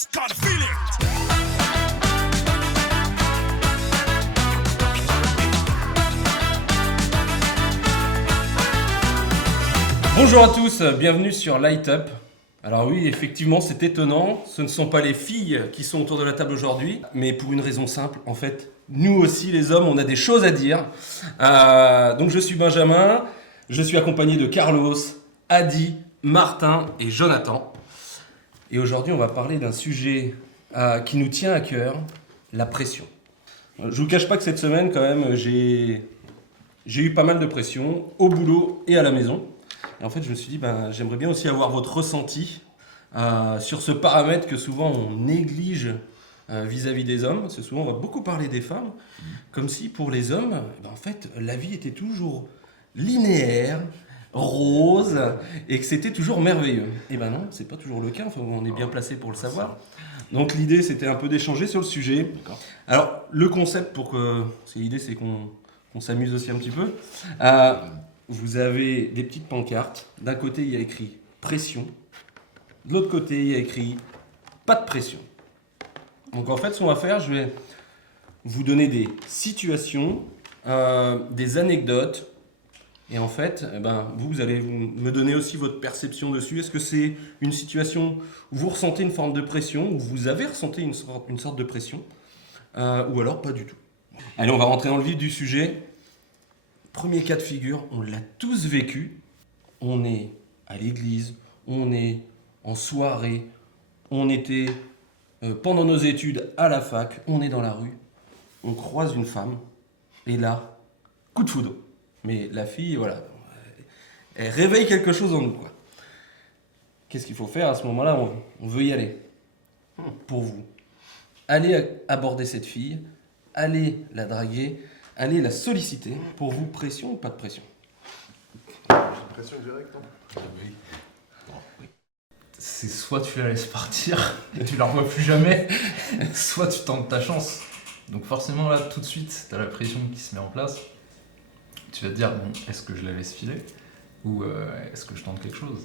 just gotta feel it. Bonjour à tous, bienvenue sur Light Up. Alors oui, effectivement, c'est étonnant, ce ne sont pas les filles qui sont autour de la table aujourd'hui, mais pour une raison simple, en fait, nous aussi les hommes, on a des choses à dire. Donc je suis Benjamin, je suis accompagné de Carlos, Adi, Martin et Jonathan. Et aujourd'hui, on va parler d'un sujet qui nous tient à cœur, la pression. Je vous cache pas que cette semaine, quand même, j'ai eu pas mal de pression au boulot et à la maison. Et en fait, je me suis dit, j'aimerais bien aussi avoir votre ressenti sur ce paramètre que souvent on néglige vis-à-vis des hommes. Parce que souvent, on va beaucoup parler des femmes, comme si pour les hommes, en fait, la vie était toujours linéaire, rose, et que c'était toujours merveilleux. Et ben non, c'est pas toujours le cas. Enfin, on est bien placé pour le savoir. Donc l'idée, c'était un peu d'échanger sur le sujet. Alors, le concept, l'idée, c'est qu'on s'amuse aussi un petit peu. Vous avez des petites pancartes. D'un côté, il y a écrit pression. De l'autre côté, il y a écrit pas de pression. Donc en fait, ce qu'on va faire, je vais vous donner des situations, des anecdotes. Et en fait, vous allez me donner aussi votre perception dessus. Est-ce que c'est une situation où vous ressentez une forme de pression, où vous avez ressenti une sorte de pression, ou alors pas du tout. Allez, on va rentrer dans le vif du sujet. Premier cas de figure, on l'a tous vécu. On est à l'église, on est en soirée, on était pendant nos études à la fac, on est dans la rue, on croise une femme, et là, coup de foudre. Mais la fille, voilà, elle réveille quelque chose en nous, quoi. Qu'est-ce qu'il faut faire à ce moment-là? On veut y aller. Pour vous, allez aborder cette fille, allez la draguer, allez la solliciter. Pour vous, pression ou pas de pression? J'ai une pression directe, non? Oui. C'est soit tu la laisses partir et tu la revois plus jamais, soit tu tentes ta chance. Donc forcément là, tout de suite, tu as la pression qui se met en place. Tu vas te dire, bon, est-ce que je la laisse filer ou est-ce que je tente quelque chose?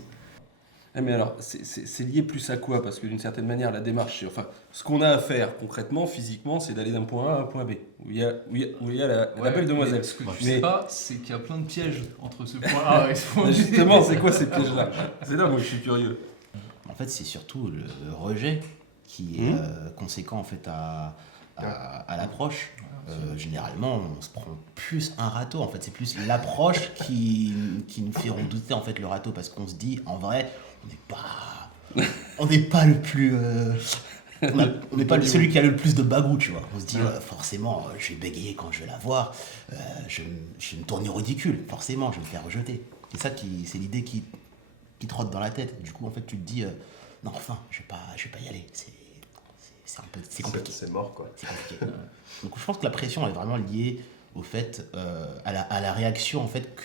Mais alors, c'est lié plus à quoi? Parce que d'une certaine manière, la démarche, ce qu'on a à faire concrètement, physiquement, c'est d'aller d'un point A à un point B, où il y a la belle demoiselle. Ce que tu sais pas, c'est qu'il y a plein de pièges entre ce point A et ce point B. Justement, c'est quoi ces pièges-là? C'est là où je suis curieux. En fait, c'est surtout le rejet qui est conséquent en fait à l'approche. Généralement, on se prend plus un râteau. En fait, c'est plus l'approche qui nous fait redouter en fait le râteau, parce qu'on se dit, en vrai, on n'est pas le plus, on n'est pas celui qui a le plus de bagou, tu vois. On se dit forcément, je vais bégayer quand je vais la voir, je vais me tourner au ridicule. Forcément, je vais me faire rejeter. C'est ça c'est l'idée qui te trotte dans la tête. Du coup, en fait, tu te dis, non, enfin, je vais pas y aller. C'est compliqué. C'est mort, quoi. C'est compliqué. Donc je pense que la pression elle est vraiment liée au fait, à la réaction en fait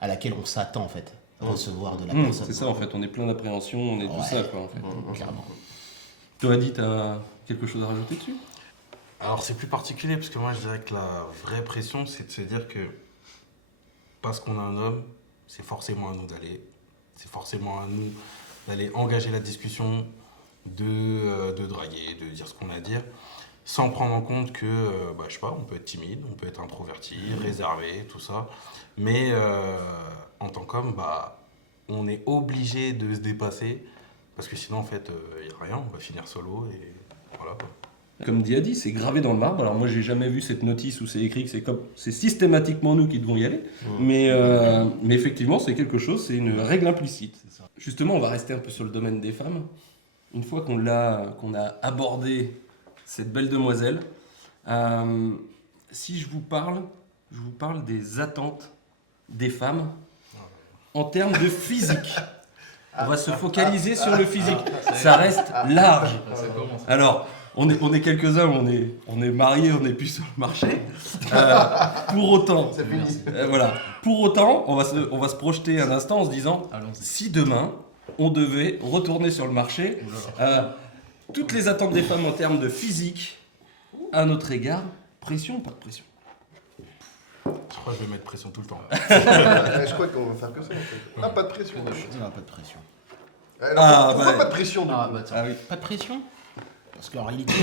à laquelle on s'attend en fait recevoir de la personne. C'est ça en fait, on est plein d'appréhension, on est tout ça quoi en fait. Clairement. Toi Adi, t'as quelque chose à rajouter dessus? Alors c'est plus particulier parce que moi je dirais que la vraie pression c'est de se dire que parce qu'on a un homme, c'est forcément à nous d'aller, c'est forcément à nous d'aller engager la discussion, de draguer, de dire ce qu'on a à dire, sans prendre en compte que, je sais pas, on peut être timide, on peut être introverti, réservé, tout ça, mais en tant qu'homme, on est obligé de se dépasser, parce que sinon, en fait, il n'y a rien, on va finir solo, et voilà, quoi. Comme dit Adi, c'est gravé dans le marbre. Alors moi, j'ai jamais vu cette notice où c'est écrit que c'est systématiquement nous qui devons y aller. Mais effectivement, c'est quelque chose, c'est une règle implicite. C'est ça. Justement, on va rester un peu sur le domaine des femmes. Une fois qu'on a abordé cette belle demoiselle, si je vous parle des attentes des femmes en termes de physique. On va se focaliser sur le physique. Ça reste large. Alors, on est quelques-uns, on est mariés, on n'est plus sur le marché. Pour autant, Pour autant, on va se projeter un instant en se disant, si demain on devait retourner sur le marché, toutes les attentes des femmes en termes de physique à notre égard, pression ou pas de pression? Je crois que je vais mettre pression tout le temps. Je crois qu'on va faire que ça, en fait. Pas de pression. Non, pas de pression. Pourquoi pas de pression, du coup? Pas de pression? Parce qu'en réalité,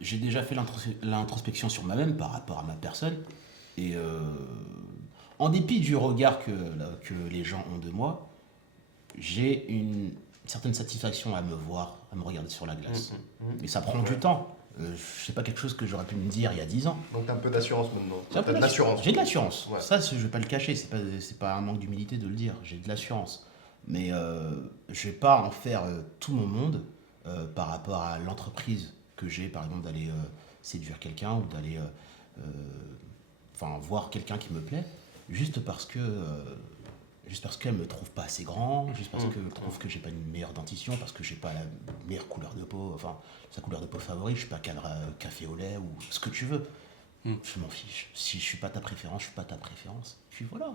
j'ai déjà fait l'introspection sur moi-même par rapport à ma personne. Et en dépit du regard que les gens ont de moi, j'ai une certaine satisfaction à me voir, à me regarder sur la glace. Mais ça prend du temps. C'est pas quelque chose que j'aurais pu me dire il y a 10 ans. Donc t'as un peu d'assurance maintenant. J'ai un peu T'as de l'assurance. J'ai de l'assurance. Ouais. Ça, je vais pas le cacher. C'est pas un manque d'humilité de le dire. J'ai de l'assurance. Mais je vais pas en faire tout mon monde par rapport à l'entreprise que j'ai, par exemple, d'aller séduire quelqu'un ou d'aller voir quelqu'un qui me plaît, juste parce qu'elle me trouve pas assez grand, juste parce qu'elle trouve que j'ai pas une meilleure dentition, parce que j'ai pas la meilleure couleur de peau, sa couleur de peau favorite, je suis pas café au lait ou ce que tu veux. Je m'en fiche. Si je suis pas ta préférence, je suis pas ta préférence. Puis voilà.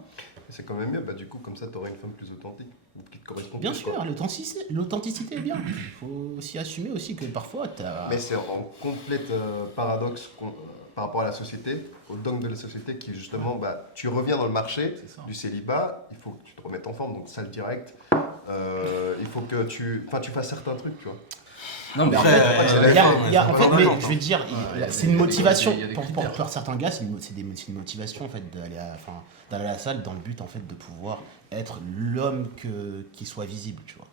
C'est quand même mieux, du coup, comme ça t'auras une femme plus authentique, ou qui te correspond Bien plus, sûr, quoi. l'authenticité est bien. Il faut aussi assumer aussi que parfois t'as... Mais c'est en complète paradoxe par rapport à la société, au dogme de la société qui justement, tu reviens dans le marché C'est ça. du célibat, il faut que tu te remettes en forme, donc ça le direct. Il faut que tu fasses certains trucs, tu vois. Non, mais Après, En fait, mais je vais te dire, c'est une motivation. il y a des Pour critères. certains gars, c'est une motivation en fait d'aller à la salle dans le but en fait de pouvoir être l'homme qui soit visible, tu vois.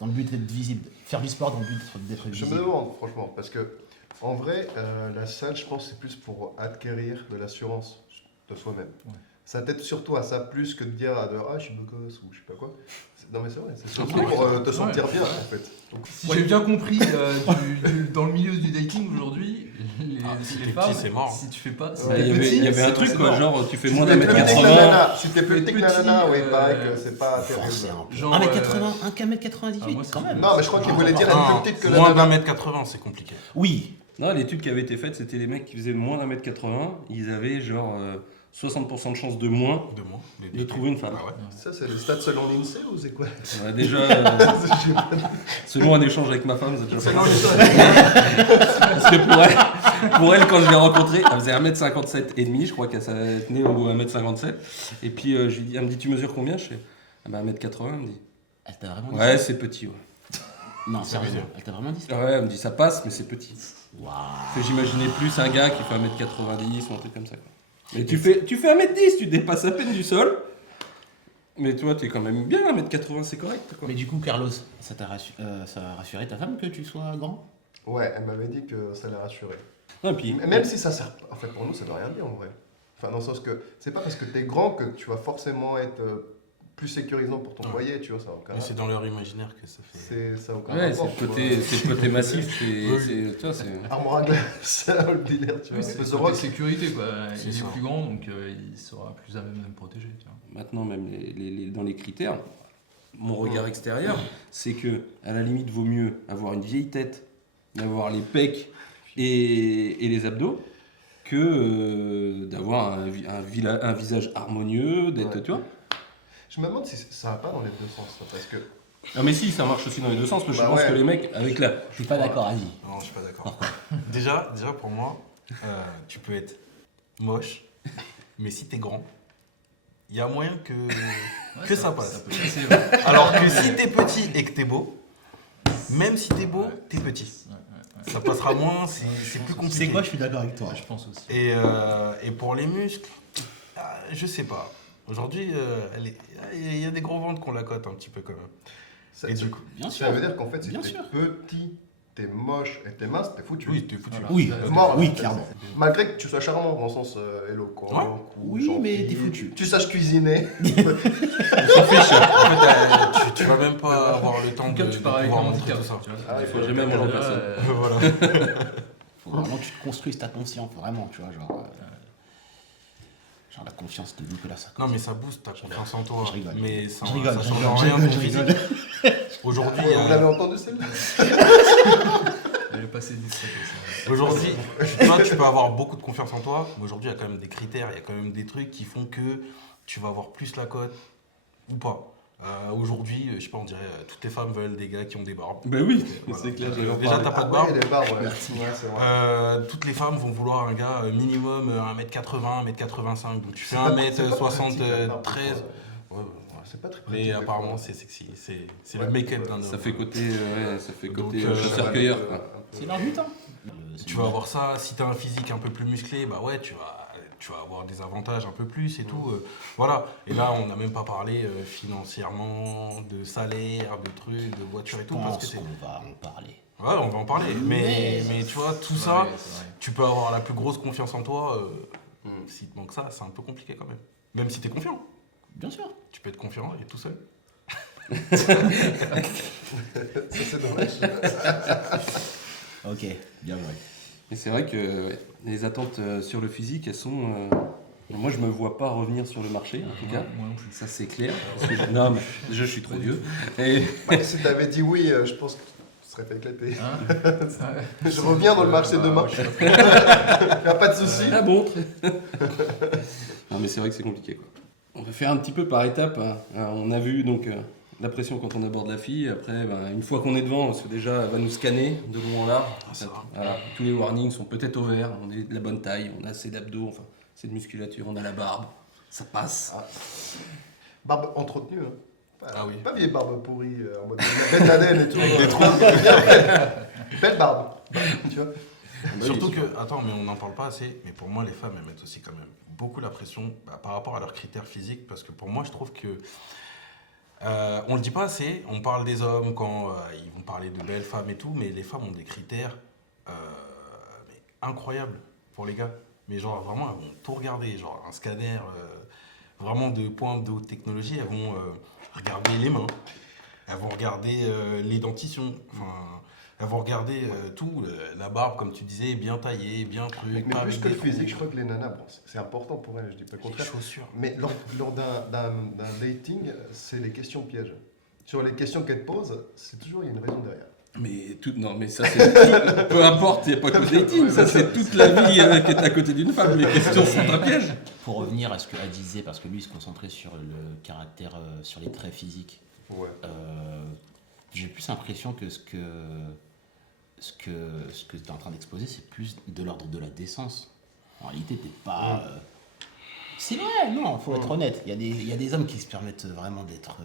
Dans le but d'être visible, faire du sport dans le but d'être Je visible. me demande, franchement, parce que en vrai, la salle, je pense, c'est plus pour acquérir de l'assurance de soi-même. Ouais. Ça t'aide surtout à ça plus que de dire je suis beau gosse ou je sais pas quoi. Non mais c'est vrai, c'est surtout pour te sentir bien en fait. Donc, Si j'ai bien compris, dans le milieu du dating aujourd'hui, si les t'es femmes, petit, c'est mort. si tu fais pas, si Ouais, t'es il y avait un c'est- truc, c'est quoi, mort. genre tu fais si moins t'es d'un plus mètre petit que la 80. nana, si t'es plus Petit, petit que la nana, oui, euh, pareil que c'est pas c'est terrible. Genre, 1m80, 1m98 Ah, moi, quand même. Non mais je crois qu'il voulait dire Non, une plus petite que la moins nana. d'un mètre 80, c'est compliqué. Oui, Non, l'étude qui avait été faite, c'était les mecs qui faisaient moins d'un mètre 80, ils avaient genre 60% de chance de moins De moins. de trouver une femme. Ah ouais. Ça c'est le stade selon l'INSEE ou c'est quoi? Ouais, déjà, Je sais pas. selon un échange avec ma femme, c'est déjà Selon pas mal. l'INSEE. Parce que pour elle, quand je l'ai rencontrée, elle faisait 1m57 et demi, je crois qu'elle tenait au 1m57. Et puis elle me dit, tu mesures combien? Je fais, 1m80, elle me dit. elle t'a vraiment dit Ouais, c'est petit, ouais. ça? Non, sérieusement, elle t'a vraiment dit ça? Ouais, elle me dit, ça passe, mais c'est petit. Waouh. Fait, j'imaginais plus un gars qui fait 1m90 ou un truc comme ça, quoi. Mais tu fais 1m10, tu dépasses à peine du sol. Mais toi, t'es quand même bien, 1m80, c'est correct, quoi. Mais du coup, Carlos, ça a rassuré ta femme que tu sois grand? Ouais, elle m'avait dit que ça l'a rassuré. Non, et puis, Même si ça sert, en fait pour nous ça veut rien dire en vrai. Enfin dans le sens que c'est pas parce que t'es grand que tu vas forcément être plus sécurisant pour ton Ouais. foyer, tu vois, ça a aucun Mais c'est dans leur imaginaire que ça fait. ça a aucun ouais, rapport, c'est tu le côté massif, Oui. tu vois, c'est... vois. Armoire à glace, le dealer, tu vois. Oui, c'est The le côté Rock. sécurité, quoi. C'est Il est ça. plus grand, donc il sera plus à même de me protéger. Tu vois. Maintenant, même dans les critères, mon regard extérieur, c'est que à la limite, vaut mieux avoir une vieille tête, d'avoir les pecs et les abdos, que d'avoir un visage harmonieux, d'être, Ouais. tu vois. Je me demande si ça va pas dans les deux sens, ça, parce que Ah mais si, ça marche aussi dans les deux sens, parce que Bah je pense ouais. que les mecs, avec la... Je suis pas d'accord, vas-y. Non, je suis pas d'accord. déjà, pour moi, tu peux être moche, mais si t'es grand, il y a moyen que ça passe. Ça peut passer, ouais. Alors que si t'es petit et que t'es beau, même si t'es beau, Ouais. t'es petit. Ouais, ouais, ouais. Ça passera moins, c'est plus compliqué. C'est quoi, je suis d'accord avec toi. Ouais, je pense aussi. Et pour les muscles, je sais pas. Aujourd'hui, il y a des gros ventres qu'on la cote un petit peu quand même. ça, Et du coup, Bien sûr. ça veut dire qu'en fait si Bien t'es sûr. petit, t'es moche et t'es mince, t'es foutu. oui, t'es foutu. Voilà. Oui, Mort, oui, en fait. clairement. Malgré que tu sois charmant dans le sens éloquent, Oui, gentil, mais t'es foutu. Tu saches cuisiner. En fait, tu vas même pas avoir le temps En de, tout cas, tu de pars avec un pouvoir montrer handicap. tout ça. Tu vois. Ah, Il il faut faut jamais manger en Là, personne. Voilà. Faut vraiment que tu te construises ta conscience, vraiment, tu vois, genre la confiance de Nicolas Sarkozy. Non, mais ça booste ta confiance en toi. Je rigole. Mais ça, Je rigole, ça je change rigole, je rien rigole, ton je physique. rigole. Aujourd'hui, Vous l'avez entendu celle-là? Elle est passée discrète aussi. Aujourd'hui, toi, tu peux avoir beaucoup de confiance en toi, mais aujourd'hui, il y a quand même des critères, il y a quand même des trucs qui font que tu vas avoir plus la cote ou pas. Aujourd'hui, je sais pas, on dirait toutes les femmes veulent des gars qui ont des barbes. Ben oui, Voilà. c'est clair, j'allais en Déjà, parler. t'as pas de barbe. Ah, ouais, les barbes, ouais. Merci. Ouais, c'est vrai. Toutes les femmes vont vouloir un gars minimum 1m80, 1m85. Donc tu fais C'est pas pratique, 1m73. la barbe, Ouais, C'est pas très pratique. Mais des apparemment, fois. c'est sexy. C'est Ouais, le make-up ouais. d'un homme. Ça fait côté, Donc, chasseur-cueilleur. Un quoi. peu. C'est leur but, hein. Tu vas avoir ça, si t'as un physique un peu plus musclé, bah ouais, tu vas avoir des avantages un peu plus et tout. Voilà. Et là, on n'a même pas parlé financièrement, de salaire, de trucs, de voitures et Je tout. Parce que pense c'est... qu'on va en parler. Ouais, on va en parler. Mais tu vois, tout C'est ça, vrai, c'est vrai. tu peux avoir la plus grosse confiance en toi. Mm. S'il te manque ça, c'est un peu compliqué quand même. Même si t'es confiant. Bien sûr. Tu peux être confiant et tout seul. Ça, c'est dommage. Ok, bien joué. Et c'est vrai que ouais, les attentes sur le physique, elles sont. Moi, je me vois pas revenir sur le marché, en tout cas. Moi non plus. Ça, c'est clair. Parce que non, mais déjà, je suis trop vieux. Et Ouais, si t'avais dit oui, je pense que tu serais fait éclater. Hein Je reviens dans le marché demain. Ouais, je suis Y a pas de souci. ah bon Non, mais c'est vrai que c'est compliqué, quoi. On va faire un petit peu par étapes. Hein. On a vu donc la pression quand on aborde la fille. Après, ben, une fois qu'on est devant, parce que déjà, elle va nous scanner de long en large. ça va. Voilà. Tous les warnings sont peut-être au vert. On est de la bonne taille, on a assez d'abdos, enfin, assez de musculature, on a la barbe. Ça passe. Ah. Barbe entretenue. Hein. Ah oui. Pas vieille barbe pourrie en mode bétadène et tout. Avec des trous. Belle barbe. Tu vois. Surtout que, attends, mais on n'en parle pas assez, mais pour moi, les femmes, elles mettent aussi quand même beaucoup la pression par rapport à leurs critères physiques, parce que pour moi, je trouve que. On le dit pas assez, on parle des hommes quand ils vont parler de belles femmes et tout, mais les femmes ont des critères mais incroyables pour les gars. Mais genre, vraiment, elles vont tout regarder, genre un scanner vraiment de pointe de haute technologie, elles vont regarder les mains, elles vont regarder les dentitions, enfin. Elles vont regarder tout, la barbe, comme tu disais, bien taillée, bien truc. Mais pas plus avec que des le physique, trous. je crois que les nanas, bon, c'est important pour elles, je dis pas le Les contraire. chaussures. Mais lors d'un dating, c'est les questions pièges. Sur les questions qu'elles te posent, c'est toujours, il y a une raison derrière. Mais tout, non, mais ça c'est tout, peu importe, il n'y a pas que le dating, ça c'est toute la vie qui est à côté d'une femme. Les questions sont un piège. Pour revenir à ce que Ad disait, parce que lui il se concentrait sur le caractère, sur les traits physiques, Ouais. j'ai plus l'impression que ce que tu es en train d'exposer, c'est plus de l'ordre de la décence. En réalité, t'es pas. C'est vrai, non, faut être honnête. Il y a des hommes qui se permettent vraiment d'être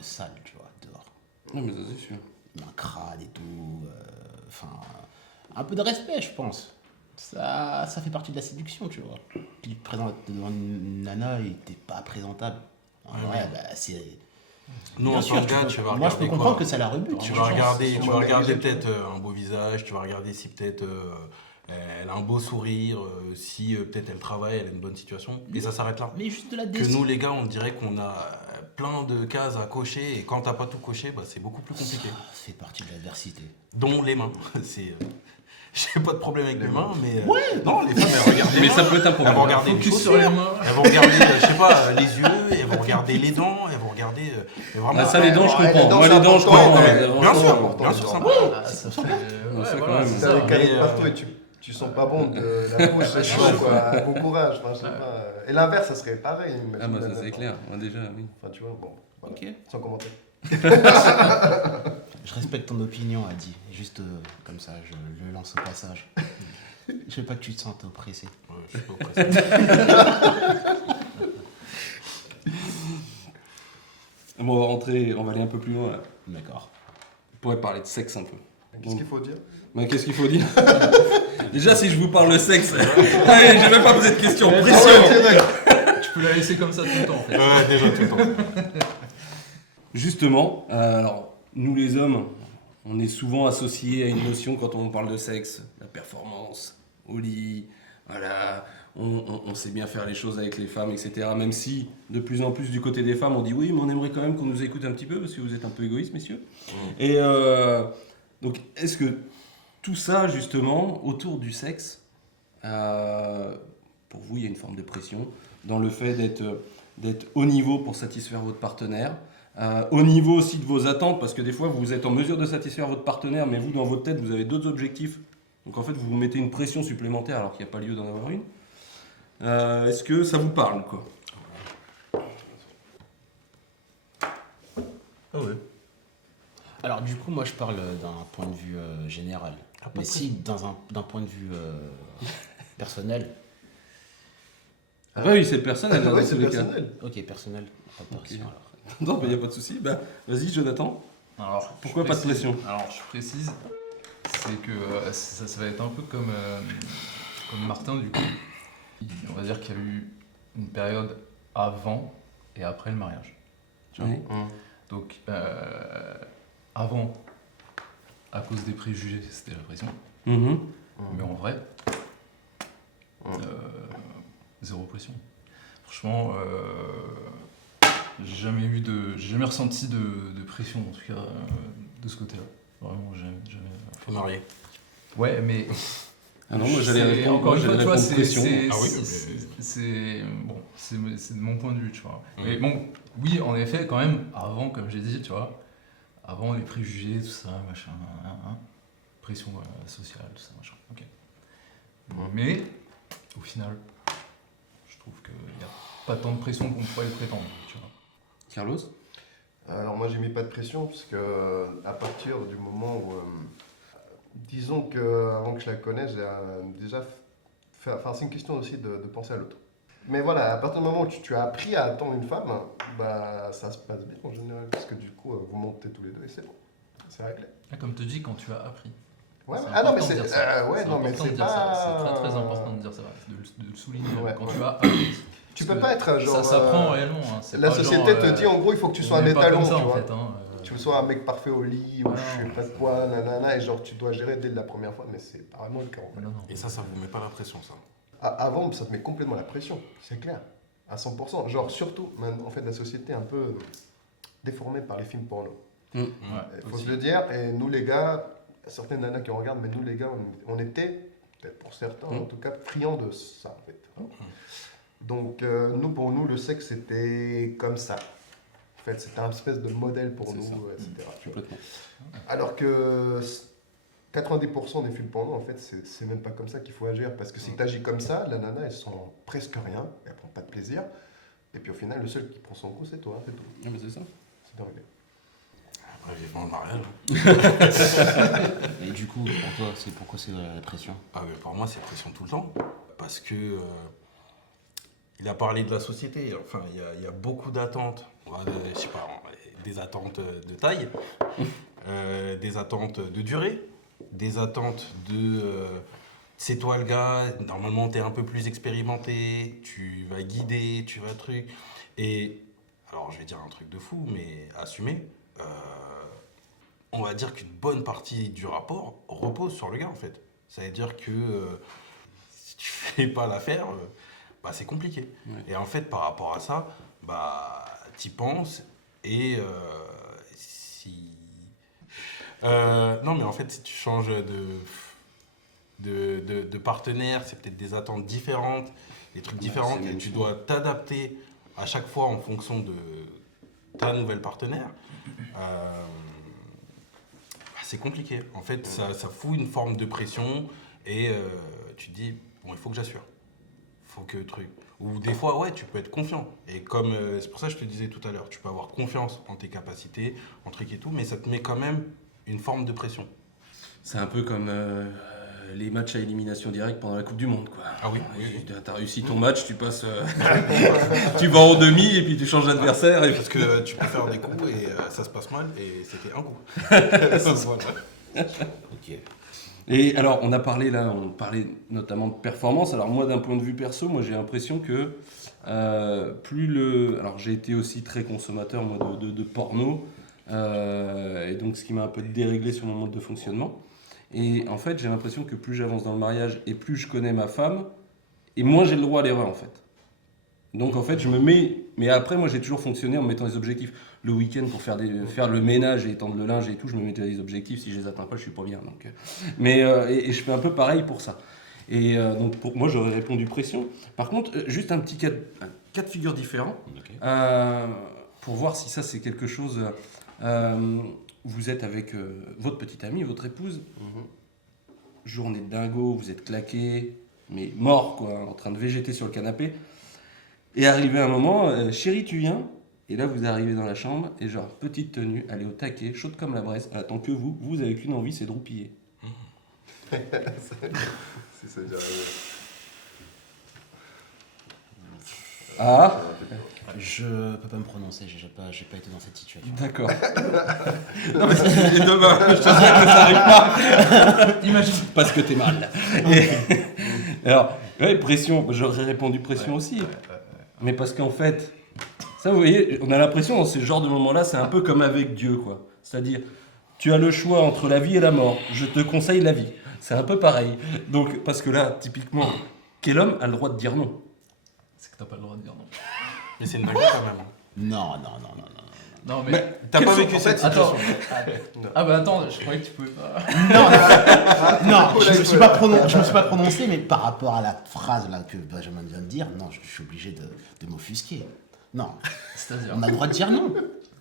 sales, tu vois, dehors. Non, mais ça c'est sûr. Un crade et tout. Enfin, un peu de respect, je pense. Ça fait partie de la séduction, tu vois. Puis tu te présentes devant une nana et t'es pas présentable. En vrai, bah, c'est. Nous, Bien en sûr, tant que gars, tu vas moi je peux regarder comprendre quoi que ça la rebute. Tu hein, vas je pense. regarder, Sur moi, négligé, peut-être un beau visage, tu vas regarder si peut-être elle a un beau sourire, si peut-être elle travaille, elle a une bonne situation, et ça s'arrête là. Mais juste de la Que décence. nous, les gars, on dirait qu'on a plein de cases à cocher, et quand t'as pas tout coché, bah, c'est beaucoup plus compliqué. Ça fait partie de l'adversité. Dont les mains. C'est, j'ai pas de problème avec les mains, mais Ouais, non, les femmes, elles regardent les Mais mains. ça peut être un Elles problème. vont regarder les Focus sur chaussures, les mains. elles vont regarder, je sais pas, les yeux, elles vont regarder les dents, elles vont regarder. Mais vraiment, Ah, ça, les dents, je Ouais, comprends. les dents, Moi, c'est les dents, je important, comprends. ouais. Les dents, bien je sûr, comprends. bien sûr, ça me Ah, ça fait. ça, Ouais, quand voilà, même. c'est Si ça. t'as des Mais, canettes partout et tu sens pas bon de la bouche, c'est chaud quoi. Bon courage, enfin, je sais pas. Et l'inverse, ça serait pareil. Ah, bah ça c'est clair. Moi, déjà, oui. Enfin, tu vois, bon, voilà. Ok. Sans commentaire. Je respecte ton opinion, Adi. Juste comme ça, je le lance au passage. Je veux pas que tu te sentes oppressé. Ouais, je suis pas pressé. Bon, on va rentrer, on va aller un peu plus loin. Là. D'accord. On pourrait parler de sexe un peu. Qu'est-ce qu'il faut dire? Mais qu'est-ce qu'il faut dire Déjà, si je vous parle de sexe, allez, j'ai même pas posé de questions. Pression. Tu peux la laisser comme ça tout le temps en fait. Ouais, déjà tout le temps. Justement, alors, nous les hommes, on est souvent associés à une notion quand on parle de sexe, la performance, au lit, voilà, on sait bien faire les choses avec les femmes, etc. Même si, de plus en plus du côté des femmes, on dit oui, mais on aimerait quand même qu'on nous écoute un petit peu, parce que vous êtes un peu égoïstes, messieurs. Et donc, est-ce que tout ça, justement, autour du sexe, pour vous, il y a une forme de pression dans le fait d'être au niveau pour satisfaire votre partenaire, au niveau aussi de vos attentes, parce que des fois vous êtes en mesure de satisfaire votre partenaire, mais vous dans votre tête vous avez d'autres objectifs, donc en fait vous vous mettez une pression supplémentaire alors qu'il n'y a pas lieu d'en avoir une. Est-ce que ça vous parle quoi? Ah ouais. Alors du coup, moi je parle d'un point de vue général. Mais si d'un point de vue personnel, Ah bah oui, c'est le personnel. là, Ouais, dans c'est tous les cas. personnel. Ok, personnel. Pas de pression, alors. Non, mais il n'y a pas de souci. Bah, vas-y, Jonathan. Alors, Pourquoi je pas de précise- pression? Alors, je précise, c'est que ça va être un peu comme Martin, du coup. On va dire qu'il y a eu une période avant et après le mariage. Tu vois. Oui. Donc, avant, à cause des préjugés, c'était la pression. Mhm. Mais en vrai, zéro pression. Franchement, j'ai jamais ressenti de pression, en tout cas, de ce côté-là. Vraiment, jamais. Faut marier. Ouais, mais Ah non, moi j'allais c'est- répondre, encore moi, une fois, j'allais tu vois, répondre pression. Ah oui, c'est de mon point de vue, tu vois. Mhm. Mais bon, oui, en effet, quand même, avant, comme j'ai dit, tu vois, avant les préjugés, tout ça, machin, pression sociale, tout ça, machin, ok. Mais, au final, je trouve qu'il n'y a pas tant de pression qu'on pourrait le prétendre, tu vois. Carlos? Alors moi j'ai mis pas de pression parce que à partir du moment où disons que avant que je la connaisse j'ai déjà fait, enfin c'est une question aussi de penser à l'autre. Mais voilà, à partir du moment où tu as appris à attendre une femme, bah ça se passe bien en général parce que du coup vous montez tous les deux et c'est bon, c'est réglé. Là, comme tu dis, quand tu as appris. Ouais, C'est ah non mais important de c'est dire ça. ouais C'est non mais important de c'est dire ça. pas C'est très très important de dire ça, de le souligner. Ouais, Quand ouais. tu as appris. Tu Parce peux que pas être genre ça s'apprend réellement. Hein. C'est la pas société genre, te dit en gros il faut que tu sois on un est pas étalon, comme ça, tu en vois. fait, hein. Tu sois un mec parfait au lit ou Ah je sais non, pas quoi, nanana, et genre tu dois gérer dès la première fois, mais c'est pas vraiment le cas. En fait. Non, non. Et ça vous met pas la pression, ça. Avant, ça te met complètement la pression, c'est clair, à 100%. Genre surtout, maintenant, en fait, la société est un peu déformée par les films porno. Ouais, Il faut aussi. se le dire, et nous les gars, il y a certaines nanas qui en regardent, mais nous les gars, on était, peut-être pour certains en tout cas, friands de ça en fait. Donc nous, pour nous, le sexe c'était comme ça. En fait, c'était un espèce de modèle pour C'est nous, ça. etc. Complètement. Alors que 90% des films porno, en fait, c'est même pas comme ça qu'il faut agir. Parce que si tu agis comme ça, la nana, elle sent presque rien, elle prend pas de plaisir. Et puis au final, le seul qui prend son coup, c'est toi, c'est tout. Ah, mais c'est ça. C'est dingue. Après, vivement le mariage. Et du coup, pour toi, pourquoi c'est la pression? Ah, mais pour moi, c'est pression tout le temps. Parce que. Il a parlé de la société. Enfin, il y a beaucoup d'attentes. Je sais pas, des attentes de taille, des attentes de durée, des attentes de. C'est toi le gars, normalement, tu es un peu plus expérimenté, tu vas guider, tu vas truc. Et. Alors, je vais dire un truc de fou, mais assumé. On va dire qu'une bonne partie du rapport repose sur le gars, en fait. Ça veut dire que si tu fais pas l'affaire, bah, c'est compliqué. Ouais. Et en fait, par rapport à ça, bah, t'y penses et si... non, mais en fait, si tu changes de partenaire, c'est peut-être des attentes différentes, des trucs différents, c'est et même tu chose. dois t'adapter à chaque fois en fonction de ta nouvelle partenaire. C'est compliqué. En fait, ça fout une forme de pression et tu te dis, bon, il faut que j'assure. Faut que truc. Ou des fois, ouais, tu peux être confiant. Et comme, c'est pour ça que je te disais tout à l'heure, tu peux avoir confiance en tes capacités, en truc et tout, mais ça te met quand même une forme de pression. C'est un peu comme les matchs à élimination directe pendant la Coupe du Monde, quoi. Ah oui, oui, oui. T'as réussi ton match, tu passes, tu vas en demi et puis tu changes d'adversaire. Et Parce que tu peux faire des coups et ça se passe mal et c'était un coup. Voilà. Ok. Et alors, on parlait notamment de performance. Alors moi, d'un point de vue perso, moi j'ai l'impression que alors j'ai été aussi très consommateur moi, de porno, et donc ce qui m'a un peu déréglé sur mon mode de fonctionnement. Et en fait, j'ai l'impression que plus j'avance dans le mariage et plus je connais ma femme, et moins j'ai le droit à l'erreur en fait. Donc en fait, je me mets... Mais après, moi j'ai toujours fonctionné en me mettant des objectifs. Le week-end, pour faire le ménage et étendre le linge et tout, je me mettais des objectifs. Si je les atteins pas, je suis pas bien. Donc, et je fais un peu pareil pour ça. Et donc pour moi, j'aurais répondu pression. Par contre, juste un petit cas de figure différent, Ok. pour voir si ça c'est quelque chose... vous êtes avec votre petite amie, votre épouse, journée de dingo, vous êtes claqué, mais mort quoi, en train de végéter sur le canapé. Et arrivé un moment, chérie tu viens, et là vous arrivez dans la chambre, et genre petite tenue, elle est au taquet, chaude comme la braise, elle attend que vous avez qu'une envie, c'est de roupiller. Si ça déjà arrivé. Ah, Je peux pas me prononcer, j'ai pas été dans cette situation. d'accord. Non, mais c'est demain, je te souhaite que ça arrive pas. Imagine. Parce que t'es mal. Alors, ouais, pression, j'aurais répondu pression aussi. Mais parce qu'en fait, ça vous voyez, on a l'impression dans ce genre de moments-là, c'est un peu comme avec Dieu, quoi. C'est-à-dire, tu as le choix entre la vie et la mort. Je te conseille la vie. C'est un peu pareil. Donc, parce que là, typiquement, quel homme a le droit de dire non? C'est que t'as pas le droit de dire non. Mais c'est une dinguerie quand même. Non. Non, mais. T'as Quels pas sont- vécu cette Attends. situation. Ah bah attends, je croyais que tu pouvais pas. Non, je me suis pas prononcé, mais par rapport à la phrase là que Benjamin vient de dire, non, je suis obligé de m'offusquer. Non, C'est-à-dire. on a le droit de dire non.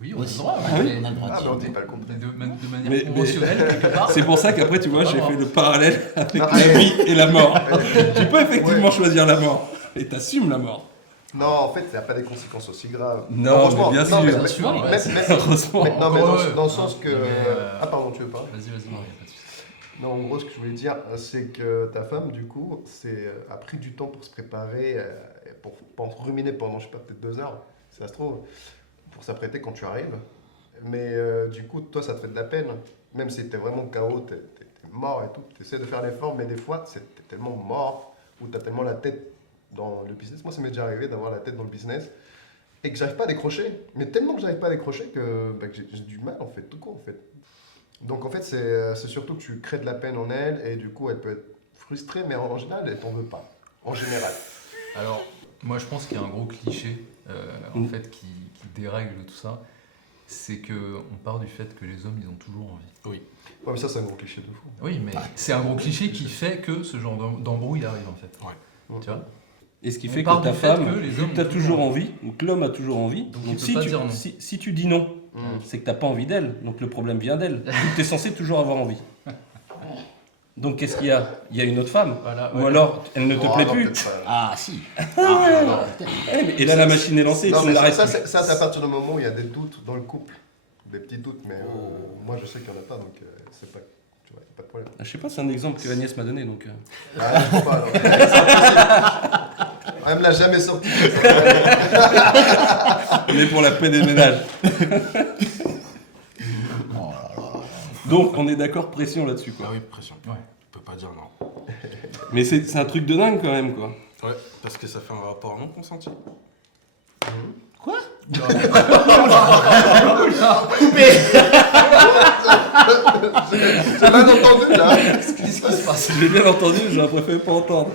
Oui, on a le Aussi. droit. Oui, mais- on a le droit de Ah, mais dire on dit non. pas le contraire. de manière Mais- promotionnelle, quelque part. C'est pour ça qu'après, tu vois, j'ai Vraiment. fait le parallèle avec Non, la mais- vie et la mort. Tu peux effectivement Ouais. choisir la mort. Et t'assumes la mort. Non, en fait, il n'y a pas des conséquences aussi graves. Non, Heureusement. mais bien Non, sûr. mais- Bien sûr, ouais, mais- Heureusement. mais- non, mais Encore heureux. dans le sens que. Mais, Ah, pardon, tu veux pas? Vas-y, non, y a pas de souci. Non, en gros, ce que je voulais dire, c'est que ta femme, du coup, a pris du temps pour se préparer, pour ruminer pendant, je sais pas, peut-être 2 heures, si ça se trouve, pour s'apprêter quand tu arrives. Mais du coup, toi, ça te fait de la peine. Même si t'es vraiment KO, t'es mort et tout, t'essaies de faire l'effort, mais des fois, t'es tellement mort, ou t'as tellement la tête dans le business. Moi, ça m'est déjà arrivé d'avoir la tête dans le business et que j'arrive pas à décrocher. Mais tellement que j'arrive pas à décrocher que j'ai du mal, en fait, tout court, en fait. Donc en fait, c'est surtout que tu crées de la peine en elle et du coup, elle peut être frustrée, mais en général, elle t'en veut pas. En général. Alors, moi je pense qu'il y a un gros cliché en fait qui dérègle tout ça. C'est qu'on part du fait que les hommes ils ont toujours envie. Ouais, mais ça, c'est un gros cliché de fou. Oui, mais c'est un gros cliché qui fait que ce genre d'embrouille arrive en fait. Ouais. Tu vois. Et ce qui On fait part que ta du fait femme, que les vu hommes que tu as ont toujours toujours envie, ou que l'homme a toujours envie, Donc, donc il peut si pas tu, dire non. si tu dis non, c'est que tu n'as pas envie d'elle, donc le problème vient d'elle. Tu es censé toujours avoir envie. Donc qu'est-ce qu'il y a? Il y a une autre femme. Voilà, Ou ouais. alors, elle ne te Oh, plaît non, plus. peut-être pas. Ah si. Et là, la machine est lancée, Non, tu mais n'arrêtes ça, plus. c'est à partir du moment où il y a des doutes dans le couple. Des petits doutes, mais moi, je sais qu'il n'y en a pas, donc c'est pas. Tu vois, y a pas de problème. Je sais pas, c'est un exemple que Agnès m'a donné, donc... Ah, je peux pas, alors. C'est impossible. Elle me l'a jamais sorti. On est pour la paix des ménages. Donc, on est d'accord, pression là-dessus, Ah quoi. oui, pression. Ouais. Tu peux pas dire non. Mais c'est un truc de dingue, quand même, quoi. Ouais, parce que ça fait un rapport non consenti. J'ai mal entendu, là. Qu'est-ce qui se passe? J'ai bien entendu, j'aurais préféré pas entendre.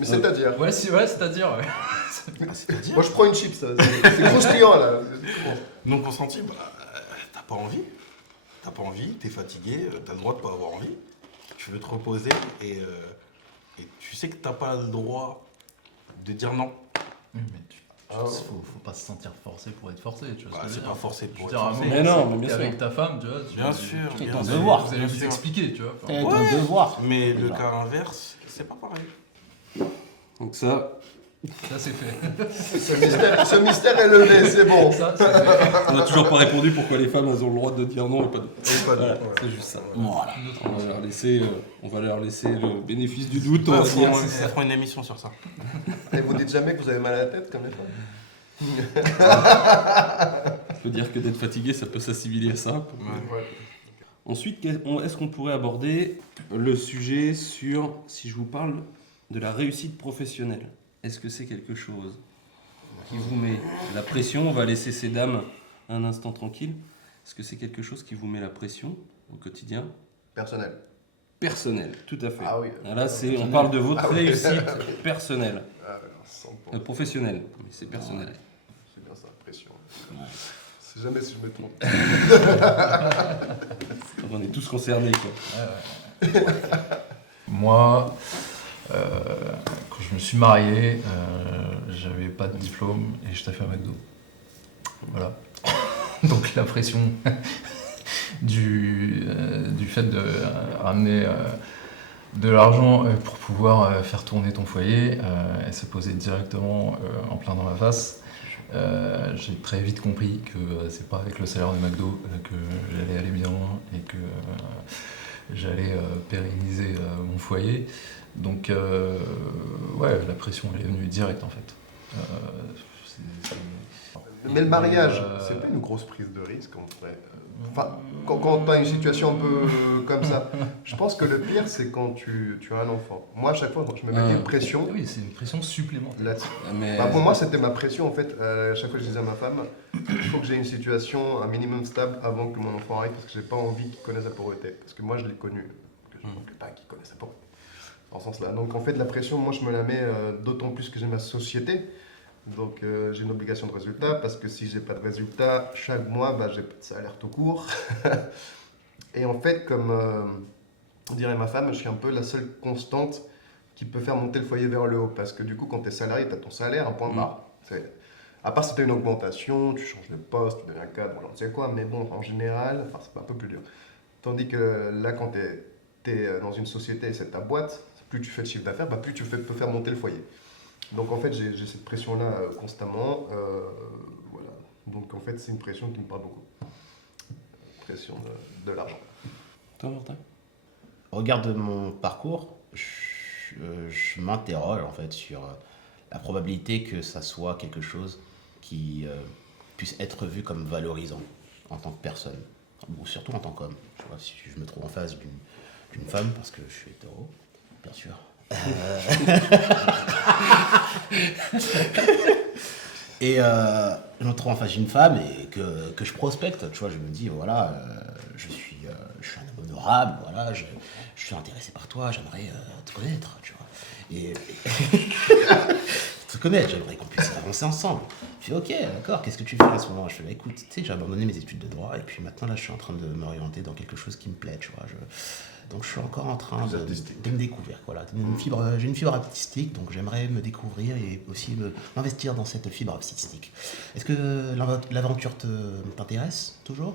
Mais c'est-à-dire. Ouais, c'est-à-dire. Ouais. C'est-à-dire, Moi, je prends une chip, ça. C'est croustillant, là. non consenti, bah, t'as pas envie. T'as pas envie, t'es fatigué, t'as le droit de pas avoir envie. Tu veux te reposer et tu sais que t'as pas le droit de dire non. Mais Ah, faut pas se sentir forcé pour être forcé, tu vois. Bah, ce que je c'est veux pas dire. forcé Je pour veux être dire, à un forcé. Mais moment, non, mais bien t'es sûr. avec ta femme, tu vois. Bien sûr, Putain, bien ton sûr. devoir. Vous allez bien vous sûr. expliquer, tu vois. C'est ton devoir. Mais le Déjà. cas inverse, c'est pas pareil. Donc ça, Ça c'est fait. ce mystère est levé, c'est bon. Ça c'est fait. on n'a toujours pas répondu pourquoi les femmes, elles ont le droit de dire non et pas de... Et pas de- Voilà, ouais. c'est juste ça. Voilà. Une autre On va leur laisser le bénéfice du doute, on va Elles dire. feront une émission sur ça. Et vous dites jamais que vous avez mal à la tête, comme les femmes? Je peux dire que d'être fatigué, ça peut s'assimiler à ça. Ouais. Ensuite, est-ce qu'on pourrait aborder le sujet sur, si je vous parle de la réussite professionnelle, est-ce que c'est quelque chose qui vous met la pression? On va laisser ces dames un instant tranquille. Est-ce que c'est quelque chose qui vous met la pression au quotidien? Personnel. Personnel, tout à fait. Ah oui. Là, on parle de votre Ah oui. réussite personnelle, Ah, 100%. professionnelle, mais c'est personnel. C'est bien ça, pression. C'est jamais si je me trompe. On est tous concernés, quoi. Moi, quand je me suis marié, j'avais pas de diplôme et je taffais à McDo. Voilà. Donc la pression du fait de ramener de l'argent pour pouvoir faire tourner ton foyer, elle se posait directement en plein dans la face. J'ai très vite compris que c'est pas avec le salaire de McDo que j'allais aller bien et que j'allais pérenniser mon foyer. Donc, ouais, la pression, elle est venue direct en fait. C'est- Mais le mariage, Euh, c'est pas une grosse prise de risque en vrai. Enfin, quand tu as une situation un peu comme ça, je pense que le pire, c'est quand tu as un enfant. Moi, à chaque fois, quand je me mettais une pression, Oui, c'est une pression supplémentaire. là-dessus. Mais Bah, pour moi, c'était ma pression en fait. À chaque fois, je disais à ma femme, il faut que j'ai une situation un minimum stable avant que mon enfant arrive parce que j'ai pas envie qu'il connaisse la pauvreté. Parce que moi, je l'ai connu, que je ne voulais pas qu'il connaisse la pauvreté. En ce sens-là. Donc en fait, la pression, moi, je me la mets d'autant plus que j'ai ma société. Donc j'ai une obligation de résultat parce que si j'ai pas de résultat chaque mois, bah, j'ai pas de salaire tout court. Et en fait, comme dirait ma femme, je suis un peu la seule constante qui peut faire monter le foyer vers le haut. Parce que du coup, quand tu es salarié, tu as ton salaire, un point barre. À part si tu as une augmentation, tu changes de poste, tu deviens cadre, je ne sais quoi, mais bon, en général, enfin, c'est un peu plus dur. Tandis que là, quand tu es dans une société et c'est ta boîte, plus tu fais de chiffre d'affaires, bah, plus tu peux faire monter le foyer. Donc en fait, j'ai cette pression-là constamment. Voilà. Donc en fait, c'est une pression qui me parle beaucoup. Pression de l'argent. toi, Martin? Au regard de mon parcours, je m'interroge en fait sur la probabilité que ça soit quelque chose qui puisse être vu comme valorisant en tant que personne, ou surtout en tant qu'homme. Tu vois, si je me trouve en face d'une femme, parce que je suis hétéro, bien sûr. Et je me trouve en face d'une femme et que je prospecte, tu vois, je me dis, voilà, je suis un homme honorable, voilà, je suis intéressé par toi, j'aimerais te connaître, tu vois. Et te connaître, j'aimerais qu'on puisse avancer ensemble. Je fais, ok, d'accord, qu'est-ce que tu fais à ce moment? Je fais, bah, écoute, tu sais, j'ai abandonné mes études de droit et puis maintenant, là, je suis en train de m'orienter dans quelque chose qui me plaît, tu vois. Donc je suis encore en train de me découvrir. Voilà. J'ai une fibre artistique, donc j'aimerais me découvrir et aussi m'investir dans cette fibre artistique. Est-ce que l'aventure t'intéresse toujours?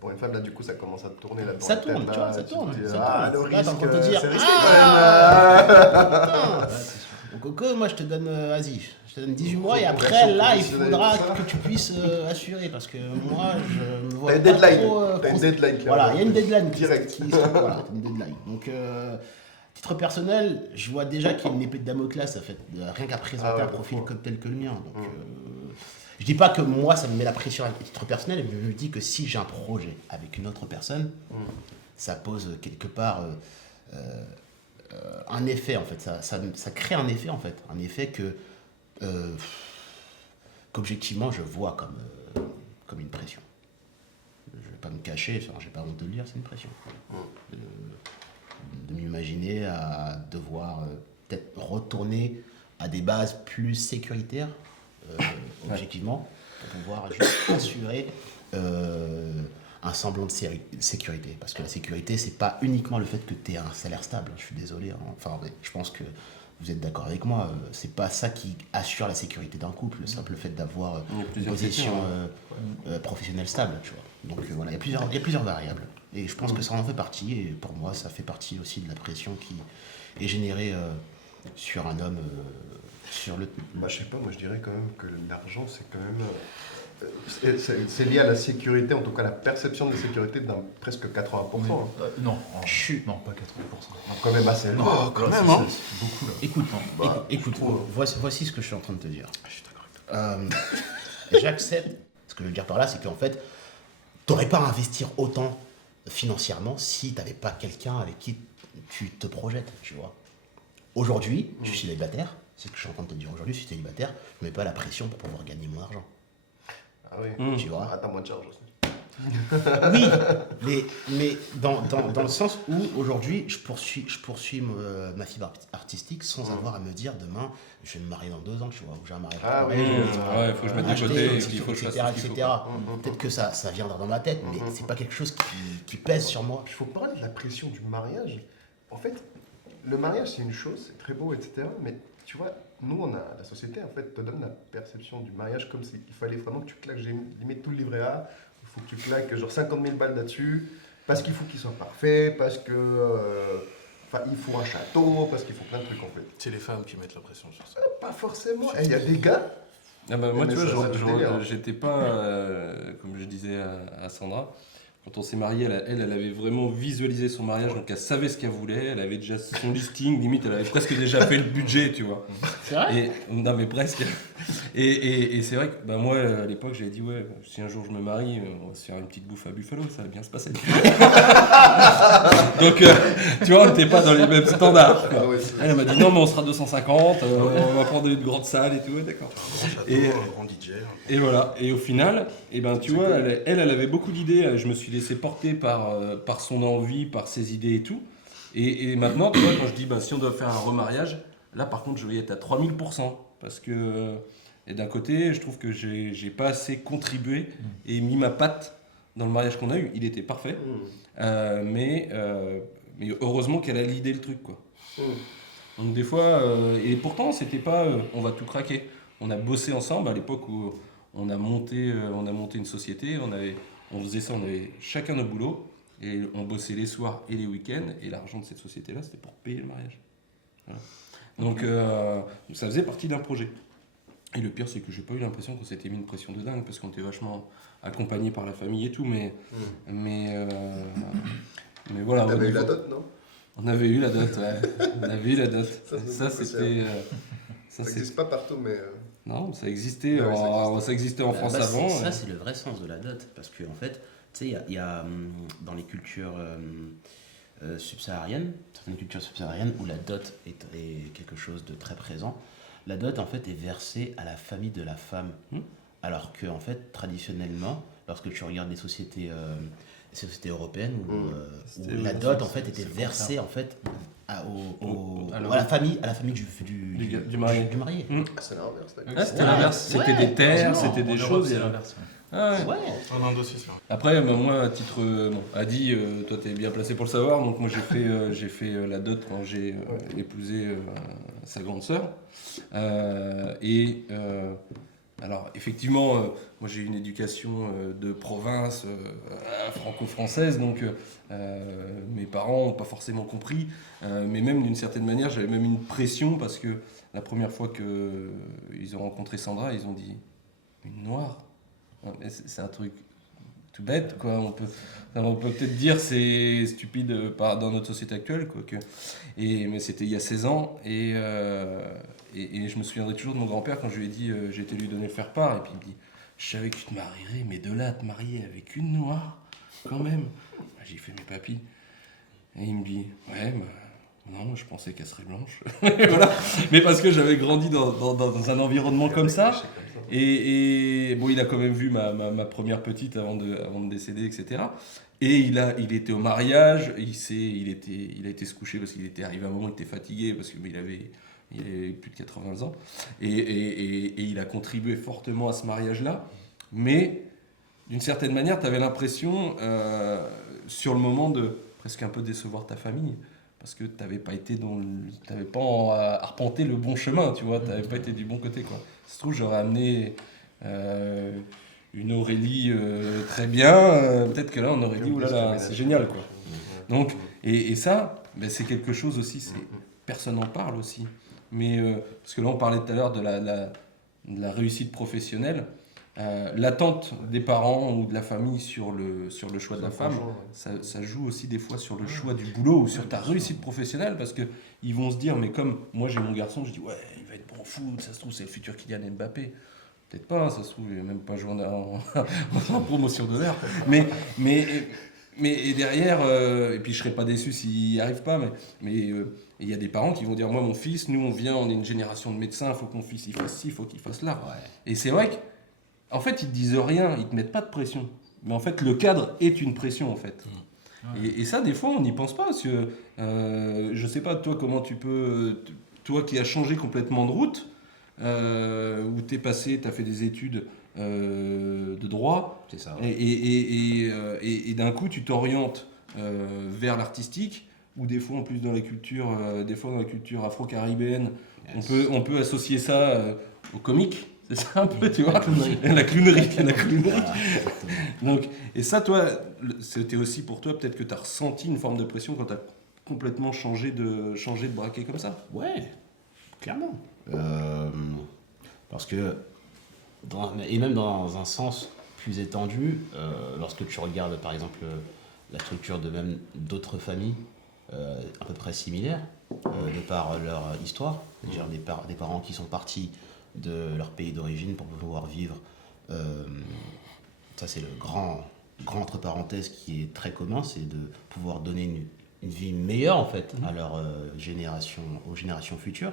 Pour une femme, là, du coup, ça commence à tourner là-dedans. Ça tourne, tu vois, ça te tourne. dis, Ça ah, tourne. le Là, t'es en risque, train de te dire, c'est risqué ah, quand même. putain, ouais, c'est sûr. Donc Coco, moi je te donne, vas-y, je te donne 18 mois et Faut après qu'on là il professionnel faudra et tout ça. que tu puisses assurer parce que moi je me vois T'as une pas deadline. trop, T'as une deadline, clairement. voilà, il y a une deadline Direct. voilà, t'as une deadline. Donc titre personnel, je vois déjà qu'il y a une épée de Damoclès ça fait rien qu'à présenter Ah ouais, un profil pourquoi tel que le mien. Donc je dis pas que moi ça me met la pression à titre personnel, mais je me dis que si j'ai un projet avec une autre personne, ça pose quelque part un effet en fait, ça crée un effet que qu'objectivement je vois comme une pression. Je vais pas me cacher, enfin, j'ai pas honte de le dire, c'est une pression. De m'imaginer à devoir peut-être retourner à des bases plus sécuritaires, objectivement, pour pouvoir juste assurer un semblant de sécurité. Parce que la sécurité, c'est pas uniquement le fait que tu aies un salaire stable. Je suis désolé. Hein. Enfin, je pense que vous êtes d'accord avec moi. C'est pas ça qui assure la sécurité d'un couple. Le simple fait d'avoir une position professionnelle stable. Tu vois. Donc voilà, il y a plusieurs variables. Et je pense que ça en fait partie. Et pour moi, ça fait partie aussi de la pression qui est générée sur un homme. Sur le... Bah, je sais pas, moi je dirais quand même que l'argent, c'est quand même. C'est lié à la sécurité, en tout cas la perception de la sécurité d'un presque 80%. Hein. Non, non, pas 80%. Quand même assez loin. Oh, quand même, hein. C'est beaucoup là. Écoute, Bah, écoute, trop. voici ce que je suis en train de te dire. Je suis d'accord avec toi. J'accepte. Ce que je veux dire par là, c'est qu'en fait, t'aurais pas à investir autant financièrement si t'avais pas quelqu'un avec qui tu te projettes, tu vois. Aujourd'hui, je suis célibataire. C'est ce que je suis en train de te dire. Aujourd'hui, je suis célibataire. Je mets pas la pression pour pouvoir gagner mon argent. Ah oui, Tu vois. Ah, t'as moins de charge aussi. Oui, mais dans le sens où aujourd'hui, je poursuis ma fibre artistique sans avoir à me dire demain, je vais me marier dans 2 ans, tu vois, ou j'ai un mariage. Ah oui, Ouais, il faut que je mette de acheter, côté et puis il faut que je fasse etc. ce qu'il faut. etc. Peut-être que ça viendra dans ma tête, mais c'est pas quelque chose qui pèse sur moi. Il faut parler de la pression du mariage. En fait, le mariage, c'est une chose, c'est très beau, etc. Mais tu vois, nous, la société, en fait, te donne la perception du mariage comme s'il fallait vraiment que tu claques, j'ai limite tout le livret A, il faut que tu claques genre 50 000 balles là-dessus, parce qu'il faut qu'il soit parfait, parce que... Enfin, il faut un château, parce qu'il faut plein de trucs, en fait. C'est les femmes qui mettent la pression sur ça. Pas forcément. Il y a des gars... Ah bah, moi, Mais tu ça, vois, ça te délire. j'étais pas, comme je disais à Sandra, Quand on s'est marié, elle avait vraiment visualisé son mariage, donc elle savait ce qu'elle voulait, elle avait déjà son listing, limite elle avait presque déjà fait le budget, tu vois. C'est vrai. Non mais presque. Et c'est vrai que bah, moi à l'époque j'avais dit ouais, si un jour je me marie, on va se faire une petite bouffe à Buffalo, ça va bien se passer. Donc tu vois, on n'était pas dans les mêmes standards, quoi. Ah ouais, c'est- Elle m'a dit non mais on sera 250, on va prendre une grande salle et tout, ouais, d'accord. Un grand château, Et- un grand DJ. Et voilà, et au final, eh ben, tu vois, elle avait beaucoup d'idées, je me suis laissé porter par son envie, par ses idées et tout. Et maintenant, tu vois, quand je dis, bah, si on doit faire un remariage, là par contre, je vais être à 3000%. Parce que, et d'un côté, je trouve que j'ai pas assez contribué et mis ma patte dans le mariage qu'on a eu. Il était parfait, mais heureusement qu'elle a l'idée le truc, quoi. Donc des fois, et pourtant, c'était pas, on va tout craquer. On a bossé ensemble à l'époque où on a monté une société, on faisait ça, on avait chacun nos boulots, et on bossait les soirs et les week-ends, et l'argent de cette société-là, c'était pour payer le mariage. Voilà. Donc ça faisait partie d'un projet. Et le pire, c'est que j'ai pas eu l'impression qu'on s'était mis une pression de dingue, parce qu'on était vachement accompagné par la famille et tout, mais voilà. T'avais au eu la niveau- dot, non? On avait eu la dot, ouais. On avait eu la dot. Ça, c'est C'était... Ça n'existe pas partout, mais. Non, ça existait, Ouais, ça existait en France avant. Ça, c'est le vrai sens de la dot. Parce qu'en fait, tu sais, il y a dans les cultures subsahariennes, certaines cultures subsahariennes où la dot est quelque chose de très présent, la dot, en fait, est versée à la famille de la femme. Alors que, en fait, traditionnellement, lorsque tu regardes les sociétés européennes, où la dot, en fait, était versée, en fait, à la famille du marié. marié. Ah, c'est l'inverse, d'accord. Ah, c'était Ouais, l'inverse, ouais, c'était des terres, heureusement. c'était des En Europe, choses. c'est l'inverse. Ah ouais. Ouais. En Inde aussi, c'est vrai. Après, bah, moi, à titre. Bon, Adi, toi, t'es bien placé pour le savoir, donc moi, j'ai fait la dot quand j'ai épousé sa grande sœur. Alors, effectivement, moi, j'ai eu une éducation de province franco-française, donc mes parents n'ont pas forcément compris, mais même d'une certaine manière, j'avais même une pression parce que la première fois qu'ils ont rencontré Sandra, ils ont dit une noire. Ouais, mais c'est un truc tout bête, quoi. On peut peut-être dire c'est stupide dans notre société actuelle, quoi. Mais c'était il y a 16 ans, et je me souviendrai toujours de mon grand-père quand je lui ai dit, j'ai été lui donner le faire-part, et puis il me dit, je savais que tu te marierais, mais de là à te marier avec une noire, quand même. J'ai fait mes papilles. Et il me dit, ouais, bah, non, je pensais qu'elle serait blanche. Voilà. Mais parce que j'avais grandi dans un environnement comme ça. Et bon, il a quand même vu ma première petite avant de décéder, etc. Et il était au mariage, il a été se coucher parce qu'il était arrivé à un moment où il était fatigué, parce qu'il avait plus de 80 ans. Et il a contribué fortement à ce mariage-là. Mais d'une certaine manière, tu avais l'impression, sur le moment, de presque un peu décevoir ta famille. Parce que tu n'avais pas arpenté le bon chemin, tu vois, tu n'avais pas été du bon côté, quoi. Ça se trouve, j'aurais amené une Aurélie très bien, peut-être que là, on aurait dit, oulala, c'est génial, quoi. Donc, et ça, ben, c'est quelque chose aussi, personne n'en parle aussi. Mais, parce que là, on parlait tout à l'heure de la réussite professionnelle. L'attente des parents ou de la famille sur le choix de la femme, ça joue aussi des fois sur le choix du boulot ou sur ta réussite professionnelle, parce qu'ils vont se dire, mais comme moi j'ai mon garçon, je dis ouais, il va être bon au foot, ça se trouve c'est le futur Kylian Mbappé. Peut-être pas, ça se trouve il n'a même pas joué en promotion d'honneur. Mais et derrière, et puis je serais pas déçu s'il n'y arrive pas, mais il y a des parents qui vont dire, moi mon fils, nous on est une génération de médecins, il faut que mon fils il fasse ci, il faut qu'il fasse là. Ouais. Et c'est vrai que en fait, ils te disent rien, ils te mettent pas de pression. Mais en fait, le cadre est une pression, en fait. Et ça, des fois, on n'y pense pas. Parce que, je sais pas, toi, comment tu peux... Toi qui as changé complètement de route, où tu as fait des études de droit, C'est ça. et d'un coup, tu t'orientes vers l'artistique, ou des fois, en plus, dans la culture afro-caribéenne, Yes. on peut associer ça au comique. C'est ça un peu, tu vois, la clownerie. Voilà, exactement. Donc, et ça, toi, c'était aussi pour toi, peut-être que tu as ressenti une forme de pression quand tu as complètement changé de braquet comme ça. Ouais, clairement. Parce que, et même dans un sens plus étendue, lorsque tu regardes par exemple la structure de même d'autres familles à peu près similaires, de par leur histoire, c'est-à-dire des parents qui sont partis de leur pays d'origine pour pouvoir vivre, ça c'est le grand entre parenthèses qui est très commun, c'est de pouvoir donner une vie meilleure en fait à leur aux générations futures.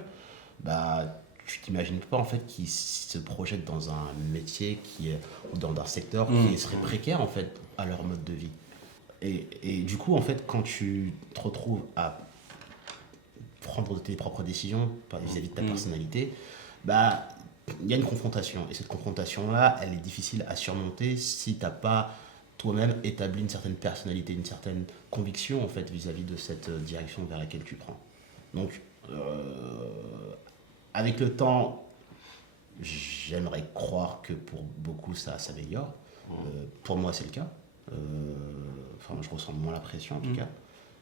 Bah, tu t'imagines pas en fait qu'ils se projettent dans un métier qui est ou dans un secteur qui serait précaire en fait à leur mode de vie. Et du coup en fait quand tu te retrouves à prendre tes propres décisions vis-à-vis de ta personnalité, bah il y a une confrontation et cette confrontation là elle est difficile à surmonter si t'as pas toi-même établi une certaine personnalité, une certaine conviction en fait vis-à-vis de cette direction vers laquelle tu prends. Donc avec le temps, j'aimerais croire que pour beaucoup ça s'améliore. Pour moi, c'est le cas. Enfin, je ressens moins la pression en tout cas.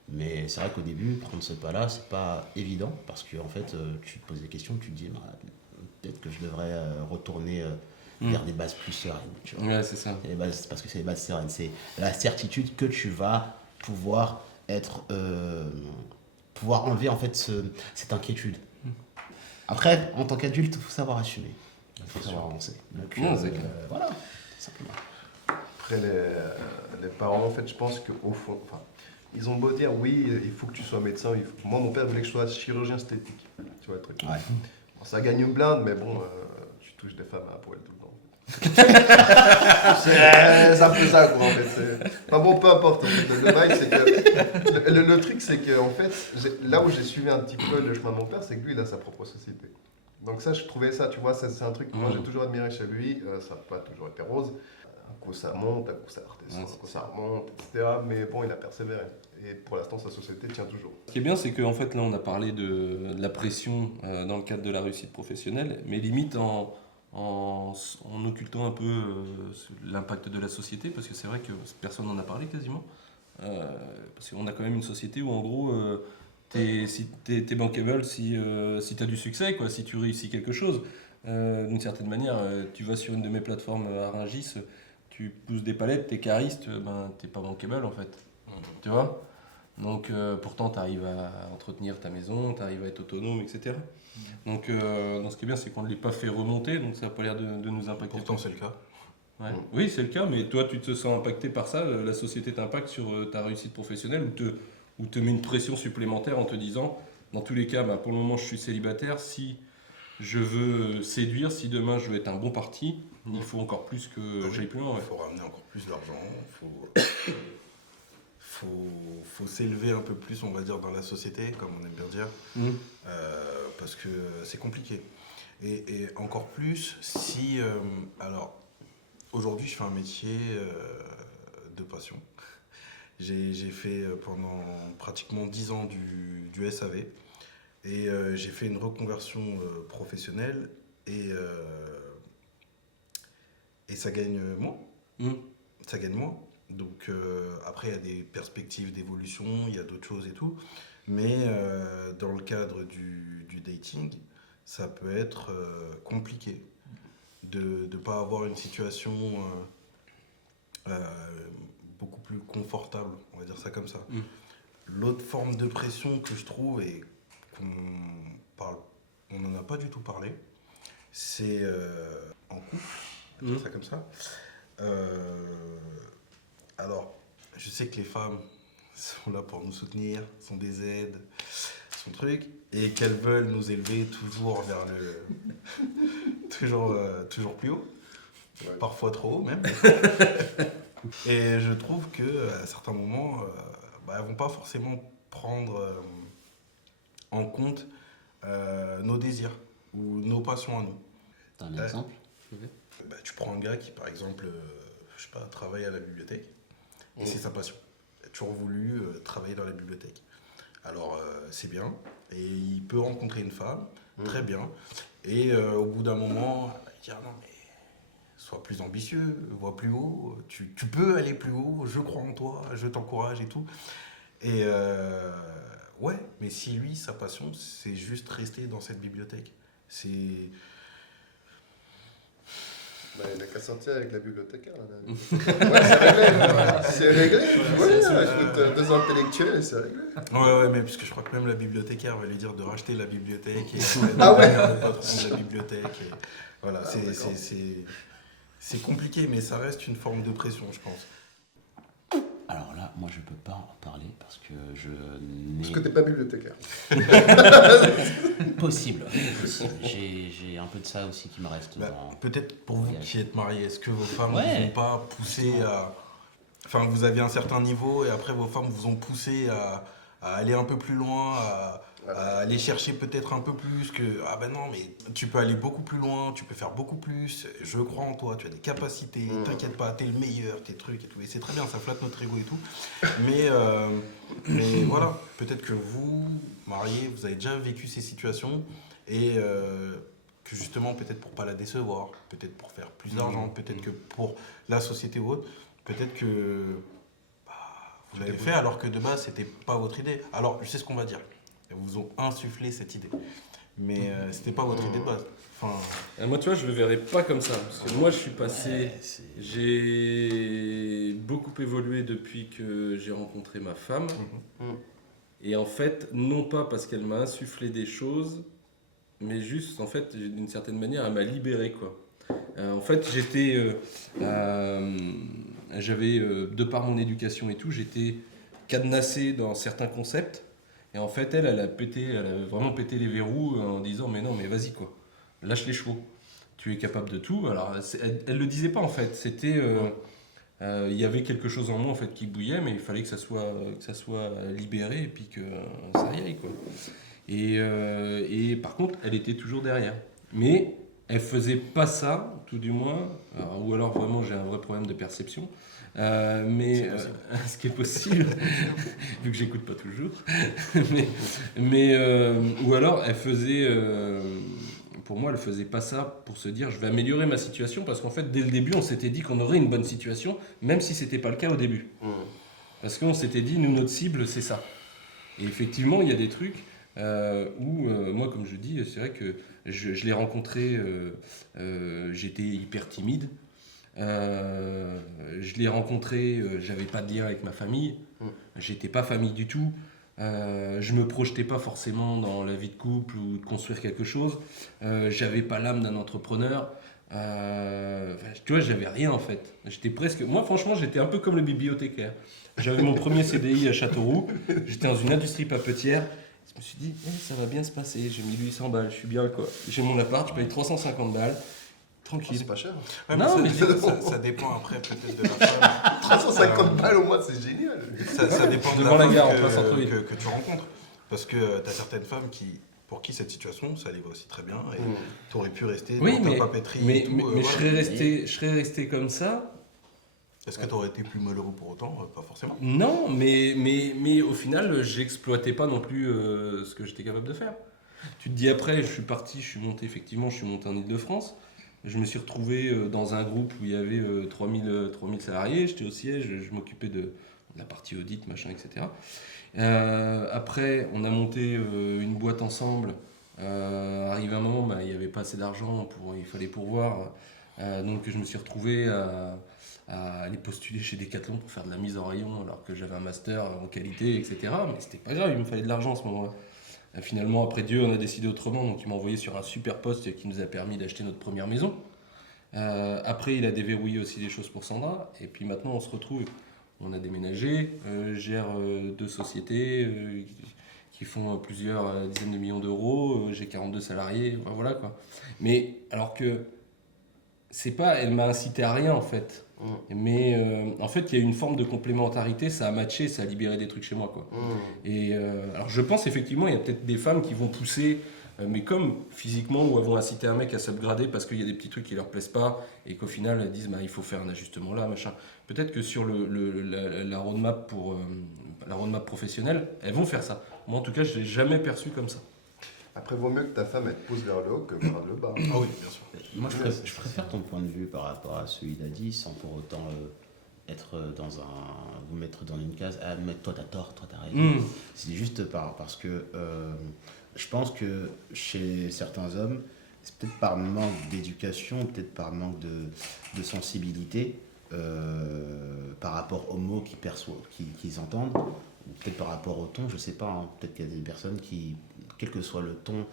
Mais c'est vrai qu'au début, prendre ce pas-là, c'est pas évident parce que en fait, tu te poses des questions, tu te dis bah, peut-être que je devrais retourner vers des bases plus sereines. Tu vois. Ouais, c'est ça. Et les bases, parce que c'est les bases sereines, c'est la certitude que tu vas pouvoir pouvoir enlever en fait cette inquiétude. Après, en tant qu'adulte, il faut savoir assumer. Il faut savoir avancer. Donc, c'est clair. voilà, simplement. Après, les parents, en fait, je pense qu'au fond, enfin, ils ont beau dire oui, il faut que tu sois médecin. Moi, mon père voulait que je sois chirurgien esthétique. Tu vois le truc. Ouais. Bon, ça gagne une blinde, mais bon, tu touches des femmes à poil tout le temps. C'est un peu ça, quoi, en fait. Enfin bon, peu importe. En fait, le bail, c'est que. Le truc, c'est que, en fait, là où j'ai suivi un petit peu le chemin de mon père, c'est que lui, il a sa propre société. Donc, ça, je trouvais ça, tu vois, c'est un truc que moi, j'ai toujours admiré chez lui. Ça n'a pas toujours été rose. Un coup, ça monte, un coup, ça redescend, un coup, ça remonte, etc. Mais bon, il a persévéré. Et pour l'instant, sa société tient toujours. Ce qui est bien, c'est qu'en fait, là, on a parlé de la pression dans le cadre de la réussite professionnelle, mais limite en occultant un peu l'impact de la société, parce que c'est vrai que personne n'en a parlé quasiment. Parce qu'on a quand même une société où, en gros, t'es bankable si tu as du succès, quoi, si tu réussis quelque chose. D'une certaine manière, tu vas sur une de mes plateformes à Rungis, tu pousses des palettes, t'es cariste, ben, t'es pas bankable en fait. Tu vois? Donc pourtant, tu arrives à entretenir ta maison, tu arrives à être autonome, etc. Donc ce qui est bien, c'est qu'on ne l'ait pas fait remonter, donc ça n'a pas l'air de nous impacter. Pourtant, c'est le cas. Ouais. Oui, c'est le cas, mais toi, tu te sens impacté par ça, la société t'impacte sur ta réussite professionnelle ou te met une pression supplémentaire en te disant, dans tous les cas, bah, pour le moment, je suis célibataire, si je veux séduire, si demain je veux être un bon parti, il faut encore plus que j'aille plus loin. Il Ouais. faut ramener encore plus d'argent, faut s'élever un peu plus, on va dire, dans la société, comme on aime bien dire, parce que c'est compliqué. Et encore plus si... alors, aujourd'hui, je fais un métier de passion. J'ai fait pendant pratiquement 10 ans du SAV et j'ai fait une reconversion professionnelle et ça gagne moins. Ça gagne moins. Donc après, il y a des perspectives d'évolution, il y a d'autres choses et tout. Mais dans le cadre du dating, ça peut être compliqué de ne pas avoir une situation beaucoup plus confortable, on va dire ça comme ça. L'autre forme de pression que je trouve et on n'en a pas du tout parlé, c'est en couple, on va dire ça comme ça. Alors, je sais que les femmes sont là pour nous soutenir, sont des aides, son truc, et qu'elles veulent nous élever toujours vers toujours plus haut, parfois trop haut même. Et je trouve qu'à certains moments, elles vont pas forcément prendre en compte nos désirs ou nos passions à nous. T'as un exemple? Tu prends un gars qui, par exemple, je sais pas, travaille à la bibliothèque, et c'est sa passion. Il a toujours voulu travailler dans la bibliothèque. Alors, c'est bien, et il peut rencontrer une femme, très bien, et au bout d'un moment, il dit « Non, mais sois plus ambitieux, vois plus haut, tu peux aller plus haut, je crois en toi, je t'encourage et tout. » Et ouais, mais si lui, sa passion, c'est juste rester dans cette bibliothèque. Bah, il a qu'à sortir avec la bibliothécaire. Là. Ouais, c'est réglé. Ouais, deux intellectuels et c'est réglé. Ouais, mais parce que je crois que même la bibliothécaire va lui dire de racheter la bibliothèque et Ah ouais. devenir le patron de la bibliothèque. Et voilà, Ah, d'accord. c'est compliqué, mais ça reste une forme de pression, je pense. Alors là, moi je peux pas en parler parce que je Parce n'ai que t'es pas bibliothécaire. possible. J'ai un peu de ça aussi qui me reste dans... Peut-être pour vous qui êtes mariés, est-ce que vos femmes Ouais. ne vous ont pas poussé à... Enfin, vous aviez un certain niveau et après vos femmes vous ont poussé à aller un peu plus loin, à aller chercher peut-être un peu plus que... Ah ben non, mais tu peux aller beaucoup plus loin, tu peux faire beaucoup plus, je crois en toi, tu as des capacités, t'inquiète pas, t'es le meilleur, tes trucs et tout. Et c'est très bien, ça flatte notre ego et tout. Mais voilà, peut-être que vous, mariés, vous avez déjà vécu ces situations et que justement, peut-être pour pas la décevoir, peut-être pour faire plus d'argent, peut-être que pour la société ou autre, peut-être que vous l'avez fait alors que de base, c'était pas votre idée. Alors, je sais ce qu'on va dire. Ils vous ont insufflé cette idée. Mais c'était pas votre idée de base. Enfin, Moi, tu vois, je le verrais pas comme ça. Parce que moi, je suis passé. Ouais, c'est- J'ai beaucoup évolué depuis que j'ai rencontré ma femme. Et en fait, non pas parce qu'elle m'a insufflé des choses, mais juste, en fait, d'une certaine manière, elle m'a libéré, quoi. En fait, j'avais, de par mon éducation et tout, j'étais cadenassé dans certains concepts. Et en fait, elle a vraiment pété les verrous en disant, mais non, mais vas-y, quoi. Lâche les chevaux. Tu es capable de tout. Alors, elle le disait pas, en fait. Il y avait quelque chose en moi, en fait, qui bouillait, mais il fallait que ça soit libéré et puis que ça y aille, quoi. Et par contre, elle était toujours derrière. Mais elle faisait pas ça, tout du moins, ou alors vraiment j'ai un vrai problème de perception. Ce qui est possible, vu que j'écoute pas toujours. Ou alors elle faisait, pour moi, elle faisait pas ça pour se dire je vais améliorer ma situation, parce qu'en fait, dès le début, on s'était dit qu'on aurait une bonne situation, même si c'était pas le cas au début. Parce qu'on s'était dit, nous, notre cible, c'est ça. Et effectivement, il y a des trucs où, moi, comme je dis, c'est vrai que je l'ai rencontré, j'étais hyper timide. Je l'ai rencontré, j'avais pas de lien avec ma famille, j'étais pas famille du tout. Je me projetais pas forcément dans la vie de couple ou de construire quelque chose. J'avais pas l'âme d'un entrepreneur. Tu vois, j'avais rien en fait. J'étais presque. Moi, franchement, j'étais un peu comme le bibliothécaire. J'avais mon premier CDI à Châteauroux. J'étais dans une industrie papetière. Je me suis dit, ça va bien se passer. J'ai mis 800 balles, je suis bien quoi. J'ai mon appart, je paye 350 balles. Tranquille. C'est pas cher. ouais, Non, mais mais ça dépend après peut-être de la femme. 350 balles au mois, c'est génial. Ça dépend de Devant la femme gare, en plein centre-ville. que tu rencontres. Parce que tu as certaines femmes pour qui cette situation, ça allait aussi très bien. Et tu aurais pu rester oui, dans mais, ta papeterie mais, et tout. mais voilà. je serais resté comme ça. Est-ce que tu aurais été plus malheureux pour autant? Pas forcément. Non, mais au final, j'exploitais pas non plus ce que j'étais capable de faire. Tu te dis après, je suis parti, je suis monté en Ile-de-France. Je me suis retrouvé dans un groupe où il y avait 3000 salariés. J'étais au siège, je m'occupais de la partie audit, machin, etc. Après, on a monté une boîte ensemble. Arrivé un moment, il n'y avait pas assez d'argent, il fallait pourvoir. Donc je me suis retrouvé à aller postuler chez Decathlon pour faire de la mise en rayon alors que j'avais un master en qualité, etc. Mais c'était pas grave, il me fallait de l'argent à ce moment-là. Finalement, après Dieu, on a décidé autrement, donc il m'a envoyé sur un super poste qui nous a permis d'acheter notre première maison. Après, il a déverrouillé aussi les choses pour Sandra, et puis maintenant on se retrouve, on a déménagé, gère 2 sociétés qui font plusieurs dizaines de millions d'euros, j'ai 42 salariés, voilà quoi. Mais alors que c'est pas, elle m'a incité à rien en fait. Mais en fait, il y a une forme de complémentarité, ça a matché, ça a libéré des trucs chez moi, quoi. Et alors, je pense effectivement, il y a peut-être des femmes qui vont pousser, mais comme physiquement, où elles vont inciter un mec à s'upgrader parce qu'il y a des petits trucs qui leur plaisent pas et qu'au final, elles disent, il faut faire un ajustement là, machin. Peut-être que sur la roadmap la roadmap professionnelle, elles vont faire ça. Moi, en tout cas, je l'ai jamais perçu comme ça. Après, vaut mieux que ta femme elle te pousse vers le haut que vers le bas. Ah oui, bien sûr. Moi, je préfère ton point de vue par rapport à celui d'Adi, sans pour autant vous mettre dans une case. Ah, mais toi, t'as tort, toi, t'as raison. C'est juste parce que je pense que chez certains hommes, c'est peut-être par manque d'éducation, peut-être par manque de sensibilité par rapport aux mots qu'ils perçoivent, qu'ils entendent, ou peut-être par rapport au ton, je sais pas, hein. Peut-être qu'il y a des personnes qui, quel que soit le ton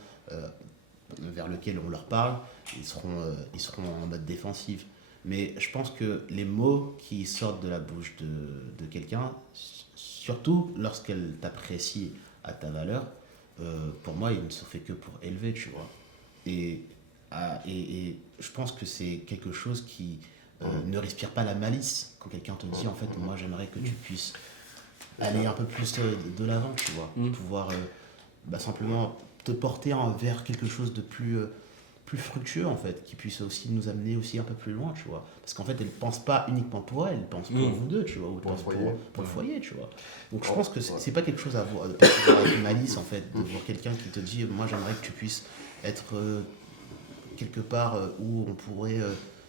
vers lequel on leur parle, ils seront en mode défensif. Mais je pense que les mots qui sortent de la bouche de quelqu'un, surtout lorsqu'elle t'apprécie à ta valeur, pour moi, il ne se fait que pour élever, tu vois. Et, et je pense que c'est quelque chose qui ne respire pas la malice. Quand quelqu'un te dit, en fait, moi, j'aimerais que tu puisses aller un peu plus de l'avant, tu vois. Pouvoir simplement te porter vers quelque chose de plus fructueux, en fait, qui puisse aussi nous amener aussi un peu plus loin, tu vois. Parce qu'en fait, elle ne pense pas uniquement pour elle pense pour vous deux, tu vois, ou Pour le pense foyer. pour le foyer, tu vois. Donc je Oh, pense que ouais. c'est pas quelque chose à voir avec malice, en fait, de voir quelqu'un qui te dit, moi j'aimerais que tu puisses être quelque part où on pourrait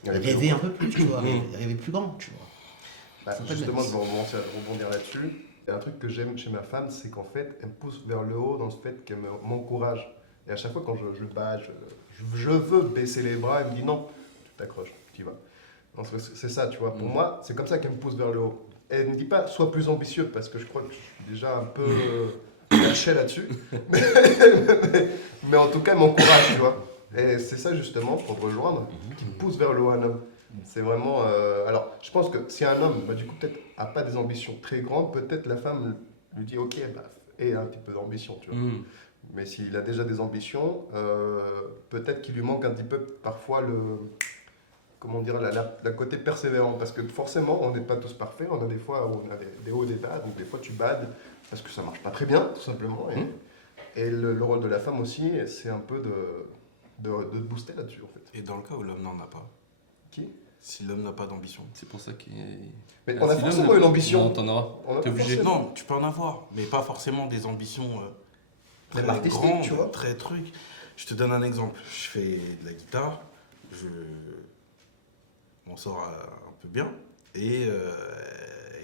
rêver un peu plus, tu vois, rêver plus grand, tu vois. Bah, C'est pas de justement, malice. je vais rebondir là-dessus. Et un truc que j'aime chez ma femme, c'est qu'en fait, elle me pousse vers le haut dans le fait qu'elle m'encourage. Et à chaque fois, quand je bats, je veux baisser les bras, elle me dit non, tu t'accroches, tu y vas. Donc, c'est ça, tu vois. Pour moi, c'est comme ça qu'elle me pousse vers le haut. Elle ne me dit pas sois plus ambitieux, parce que je crois que je suis déjà un peu lâché là-dessus. Mais en tout cas, elle m'encourage, tu vois. Et c'est ça, justement, pour te rejoindre, qui me pousse vers le haut un homme. C'est vraiment. Alors, je pense que si un homme, du coup, peut-être, n'a pas des ambitions très grandes, peut-être la femme lui dit ok, et un petit peu d'ambition, tu vois. Mais s'il a déjà des ambitions, peut-être qu'il lui manque un petit peu parfois comment dire, la côté persévérant. Parce que forcément, on n'est pas tous parfaits. On a des fois où on a des hauts et des bas. Donc des fois, tu bades parce que ça marche pas très bien, tout simplement. Et le rôle de la femme aussi, c'est un peu de te booster là-dessus, en fait. Et dans le cas où l'homme n'en a pas, Qui si l'homme n'a pas d'ambition. C'est pour ça qu'il. Mais Ah, on a si forcément l'homme une n'a- ambition. Non, t'en auras. On a T'es pas obligé. forcément. Non, tu peux en avoir, mais pas forcément des ambitions Même très artistique, grandes, tu vois. très trucs. Je te donne un exemple. Je fais de la guitare, on sort un peu bien, et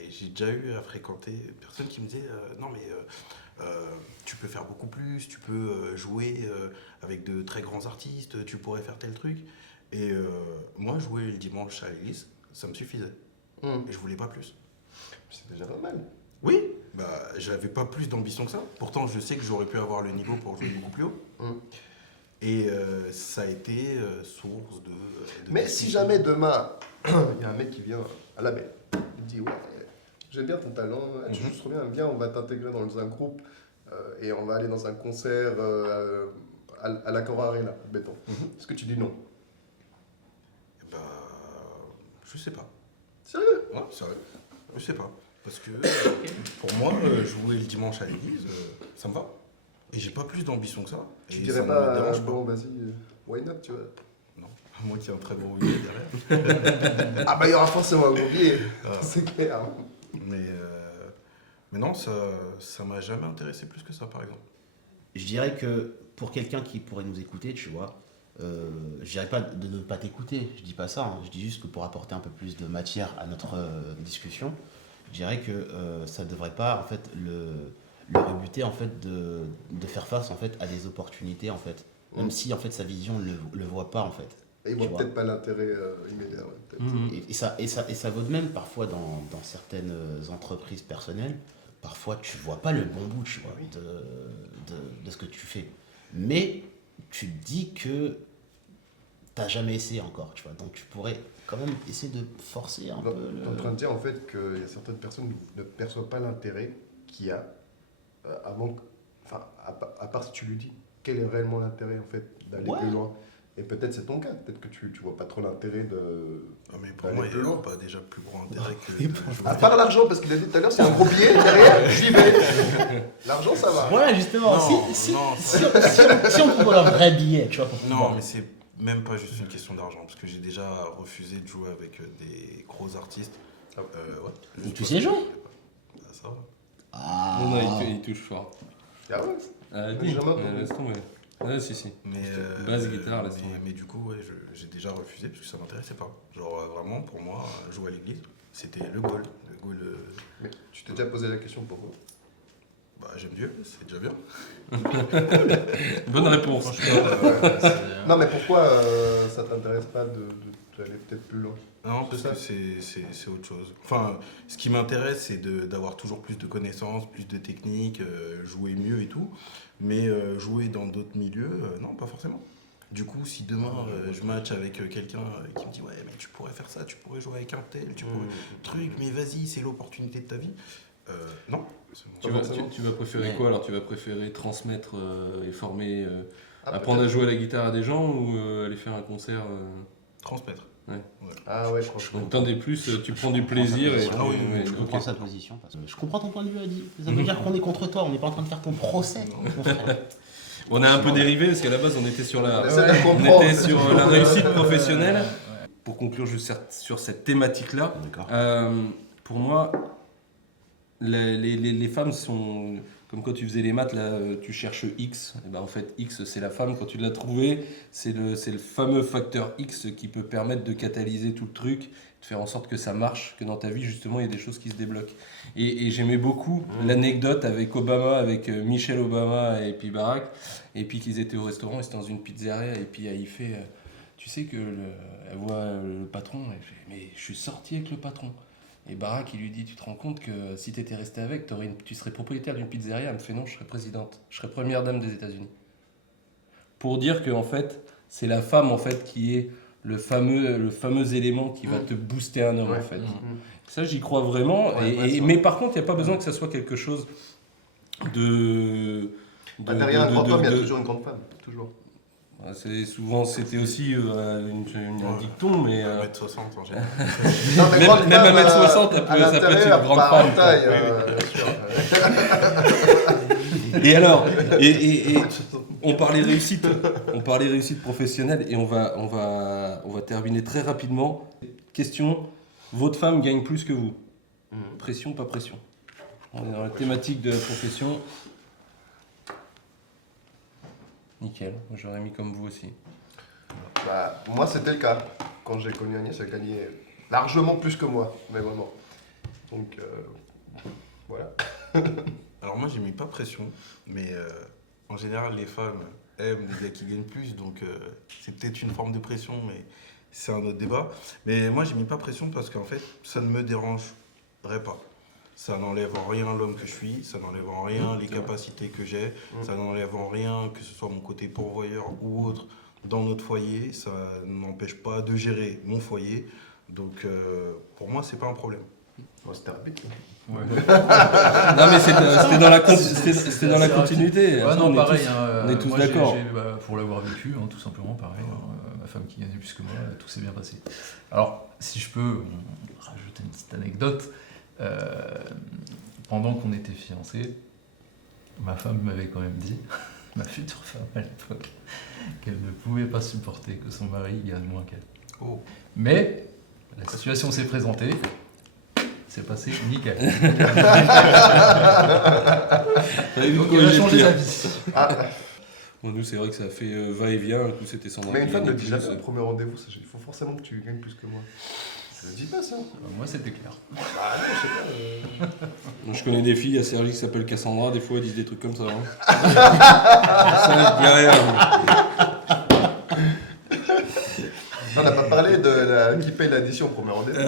j'ai déjà eu à fréquenter des personnes qui me disaient non mais tu peux faire beaucoup plus, tu peux jouer avec de très grands artistes, tu pourrais faire tel truc. Et moi, jouer le dimanche à l'église, ça me suffisait. Et je voulais pas plus. C'est déjà pas mal. Oui, bah, j'avais pas plus d'ambition que ça. Pourtant, je sais que j'aurais pu avoir le niveau pour jouer beaucoup plus haut. Et ça a été source de Mais si discussion. jamais demain, il y a un mec qui vient à la baie, il me dit ouais, j'aime bien ton talent, tu joues trop bien, viens, on va t'intégrer dans un groupe et on va aller dans un concert à la Cora Arena, béton. Est-ce que tu dis non? Bah, je sais pas. Sérieux? Ouais, sérieux. Je sais pas. Parce que pour moi, jouer le dimanche à l'église, ça me va. Et j'ai pas plus d'ambition que ça. Tu Et dirais ça ne me pas, dérange bon, vas-y, why not, tu vois? Non. À moins qu'il y ait un très bon billet derrière. Ah bah il y aura forcément un gros billet, Ah. c'est clair. Mais non, ça m'a jamais intéressé plus que ça, par exemple. Je dirais que pour quelqu'un qui pourrait nous écouter, tu vois, je dirais pas de ne pas t'écouter, je dis pas ça, hein. Je dis juste que pour apporter un peu plus de matière à notre discussion, je dirais que ça devrait pas en fait le rebuter en fait de faire face en fait à des opportunités en fait, même si en fait sa vision le voit pas en fait. Et il Tu voit vois. peut-être pas l'intérêt immédiat. Ouais, peut-être. Et ça vaut de même parfois dans certaines entreprises personnelles. Parfois, tu vois pas le bon bout, tu vois, de ce que tu fais. Mais tu te dis que t'as jamais essayé encore, tu vois. Donc tu pourrais quand même essayer de forcer un peu Tu es en train de dire en fait qu'il y a certaines personnes qui ne perçoivent pas l'intérêt qu'il y a avant, enfin, à part si tu lui dis quel est réellement l'intérêt en fait d'aller Ouais. plus loin. Et peut-être c'est ton cas, peut-être que tu vois pas trop l'intérêt de. Ah, mais pour Aller moi, il plus n'y a loin. pas déjà plus grand intérêt que Et de pour- jouer. À part l'argent, parce qu'il a dit tout à l'heure, c'est un gros billet derrière, j'y vais. L'argent ça va. Voilà, justement, Non, si non, si on trouve un vrai billet, tu vois, pour Non, pouvoir- mais c'est même pas juste une question d'argent, parce que j'ai déjà refusé de jouer avec des gros artistes. Ouais, Et juste tu parce sais que- jouer Bah, ça va. Ah. Non, non, il touche fort. Ah ouais. Ah, Mais dis, jamais entendu. laisse tomber. Ah, si. Mais, Basse, guitare, laisse tomber. mais du coup, ouais, j'ai déjà refusé parce que ça m'intéressait pas. Genre, vraiment, pour moi, jouer à l'église, c'était le goal. Mais tu t'es déjà posé la question pourquoi? Bah, j'aime Dieu, c'est déjà bien. Bonne réponse. Non, mais pourquoi ça t'intéresse pas d'aller peut-être plus loin? Non, C'est parce ça. que c'est autre chose. Enfin, ce qui m'intéresse, c'est d'avoir toujours plus de connaissances, plus de techniques, jouer mieux et tout. Mais jouer dans d'autres milieux, non, pas forcément. Du coup, si demain je match avec quelqu'un qui me dit ouais, mais tu pourrais faire ça, tu pourrais jouer avec un tel, tu pourrais truc, mais vas-y, c'est l'opportunité de ta vie. Non. Tu vas préférer quoi alors? Tu vas préférer transmettre et former, Ah, apprendre à peut-être. jouer à la guitare à des gens ou aller faire un concert Transmettre. Ah ouais, je crois que je Donc t'en es plus, tu prends du plaisir et Ah oui, ouais, Je ok. comprends sa position. Parce que je comprends ton point de vue, Adi. Ça veut dire qu'on est contre toi, on n'est pas en train de faire ton procès. mon frère. On a un peu dérivé parce qu'à la base on était sur la, Essaie de on comprendre. était sur la réussite professionnelle. Ouais. Pour conclure juste sur cette thématique-là, D'accord. pour moi, les femmes sont comme quand tu faisais les maths, là, tu cherches X. Et ben en fait, X, c'est la femme. Quand tu l'as trouvé, c'est le fameux facteur X qui peut permettre de catalyser tout le truc, de faire en sorte que ça marche, que dans ta vie, justement, il y a des choses qui se débloquent. Et j'aimais beaucoup l'anecdote avec Obama, avec Michelle Obama et puis Barack, et puis qu'ils étaient au restaurant, ils étaient dans une pizzeria, et puis il fait, tu sais que elle voit le patron, elle fait, mais je suis sorti avec le patron. Et Barack, il lui dit, tu te rends compte que si tu étais resté avec, tu serais propriétaire d'une pizzeria? Elle me fait, non, je serais présidente. Je serais première dame des États-Unis. Pour dire que, en fait, c'est la femme, en fait, qui est le fameux élément qui va te booster un homme, Ouais. en fait. Ça, j'y crois vraiment. Ouais, Mais par contre, il n'y a pas besoin que ça soit quelque chose de... Bah, derrière un grand homme, il y a de- toujours une grande femme. Toujours. C'était aussi un dicton, mais... 1m60 en général. Non, mais grande Même femme, 1m60, ça à peut être une l'intérieur, grande pas femme, en quoi. taille, bien sûr. Et alors, on parlait réussite professionnelle et on va terminer très rapidement. Question, votre femme gagne plus que vous? Pression, pas pression? On est dans la thématique de la profession. Nickel, moi j'aurais mis comme vous aussi. Bah, moi, c'était le cas. Quand j'ai connu Agnès, elle gagnait largement plus que moi, mais vraiment. Donc, voilà. Alors moi, j'ai mis pas pression, mais en général, les femmes aiment les gars qui gagnent plus, donc c'est peut-être une forme de pression, mais c'est un autre débat. Mais moi, j'ai mis pas pression parce qu'en fait, ça ne me dérangerait pas. Ça n'enlève en rien l'homme que je suis, ça n'enlève en rien les capacités que j'ai, ça n'enlève en rien que ce soit mon côté pourvoyeur ou autre dans notre foyer, ça n'empêche pas de gérer mon foyer. Donc pour moi, c'est pas un problème. Moi, c'était rapide. Non mais c'était dans la continuité. Ouais, Attends, non, on est pareil. tous- on est tous d'accord. Pour l'avoir vécu, tout simplement, pareil. Ma femme qui gagnait plus que moi, tout s'est bien passé. Alors, si je peux rajouter une petite anecdote, pendant qu'on était fiancés, ma femme m'avait quand même dit, ma future femme à l'époque, qu'elle ne pouvait pas supporter que son mari gagne moins qu'elle. Oh. Mais la situation s'est présentée. C'est passé nickel. Fallait vite Donc elle a corriger le changé tir. sa vie. Ah, Bon, nous, c'est vrai que ça a fait va-et-vient. Un coup, c'était Sandra mais une qui femme ne gagnait dit plus. jamais au premier rendez-vous, il faut forcément que tu gagnes plus que moi. Je ne dis pas ça. Moi c'était clair. Bah non, je sais pas. Moi, je connais des filles à Sergi qui s'appellent Cassandra. Des fois, elles disent des trucs comme ça. Ça, derrière. On n'a pas parlé de qui paye l'addition au premier rendez-vous.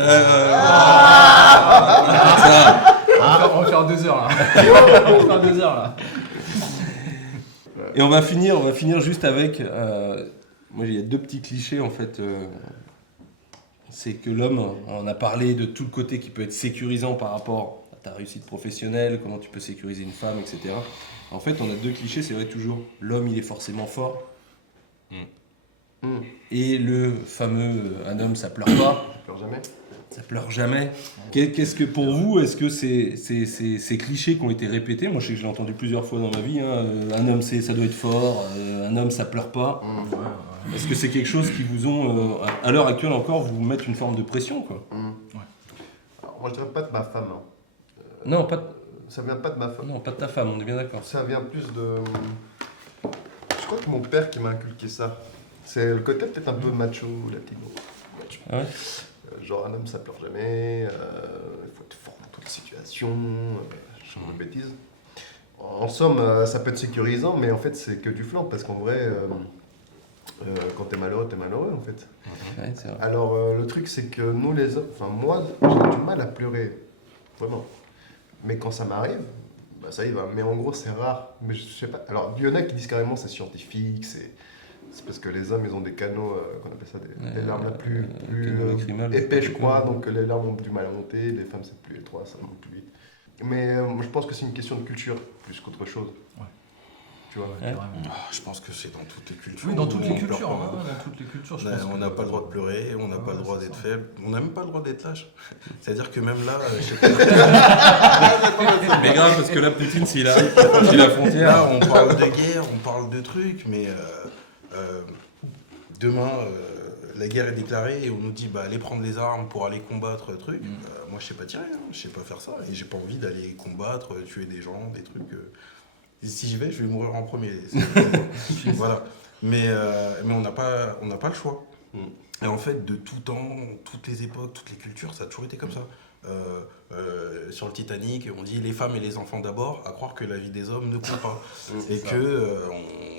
On va faire 2 heures là. On va faire 2 heures là. Et on va finir juste avec. Moi, il y a 2 petits clichés en fait. C'est que l'homme, on a parlé de tout le côté qui peut être sécurisant par rapport à ta réussite professionnelle, comment tu peux sécuriser une femme, etc. En fait, on a 2 clichés, c'est vrai toujours. L'homme, il est forcément fort. Et le fameux un homme, ça pleure pas. Je pleure jamais. Ça pleure jamais. Qu'est-ce que pour vous, est-ce que ces clichés qui ont été répétés, moi je sais que je l'ai entendu plusieurs fois dans ma vie, hein, un homme ça doit être fort, un homme ça pleure pas. Est-ce que c'est quelque chose qui vous ont, à l'heure actuelle encore, vous mettre une forme de pression quoi? Alors, moi, je dirais pas de ma femme. Hein. Non, pas de, Ça vient pas de ma femme. non, pas de ta femme, on est bien d'accord. Ça vient plus de. Je crois que mon père qui m'a inculqué ça. C'est le côté peut-être un peu macho latino. Macho. Ah ouais. Genre un homme ça pleure jamais, il faut être fort dans toutes les situations, je de bêtises. En somme, ça peut être sécurisant, mais en fait, c'est que du flanc, parce qu'en vrai, quand t'es malheureux, en fait. Ouais, c'est vrai. Alors, le truc, c'est que nous, les hommes, enfin, moi, j'ai du mal à pleurer, vraiment. Mais quand ça m'arrive, bah, ça y va. Mais en gros, c'est rare. Mais je sais pas. Alors, il y en a qui disent carrément c'est scientifique, c'est parce que les hommes, ils ont des canaux, qu'on appelle ça des larmes là plus canaux lacrymales, épais, je crois. ouais. Donc, les larmes ont du mal à monter. Les femmes, c'est plus étroit, ça monte plus vite. Mais je pense que c'est une question de culture, plus qu'autre chose. Ouais. Tu vois. Ouais. Carrément. Je pense que c'est dans toutes les cultures. Oui, dans toutes où les on pleure cultures. pas. Hein, dans toutes les cultures, je pense On que- n'a pas le droit de pleurer, on n'a Ouais, pas le droit c'est d'être ça. faible, on n'a même pas le droit d'être lâche. C'est-à-dire que même là, je sais pas, Mais grave, parce que là, Poutine, s'il a franchi la frontière. là, on parle de guerre, on parle de trucs, mais demain, la guerre est déclarée et on nous dit bah, allez prendre les armes pour aller combattre truc. Moi, je sais pas tirer, hein, je sais pas faire ça et j'ai pas envie d'aller combattre, tuer des gens, des trucs. Si j'y vais, je vais mourir en premier. Voilà. Mais on n'a pas le choix. Et en fait, de tout temps, toutes les époques, toutes les cultures, ça a toujours été comme ça. Sur le Titanic, on dit les femmes et les enfants d'abord, à croire que la vie des hommes ne compte pas. Et que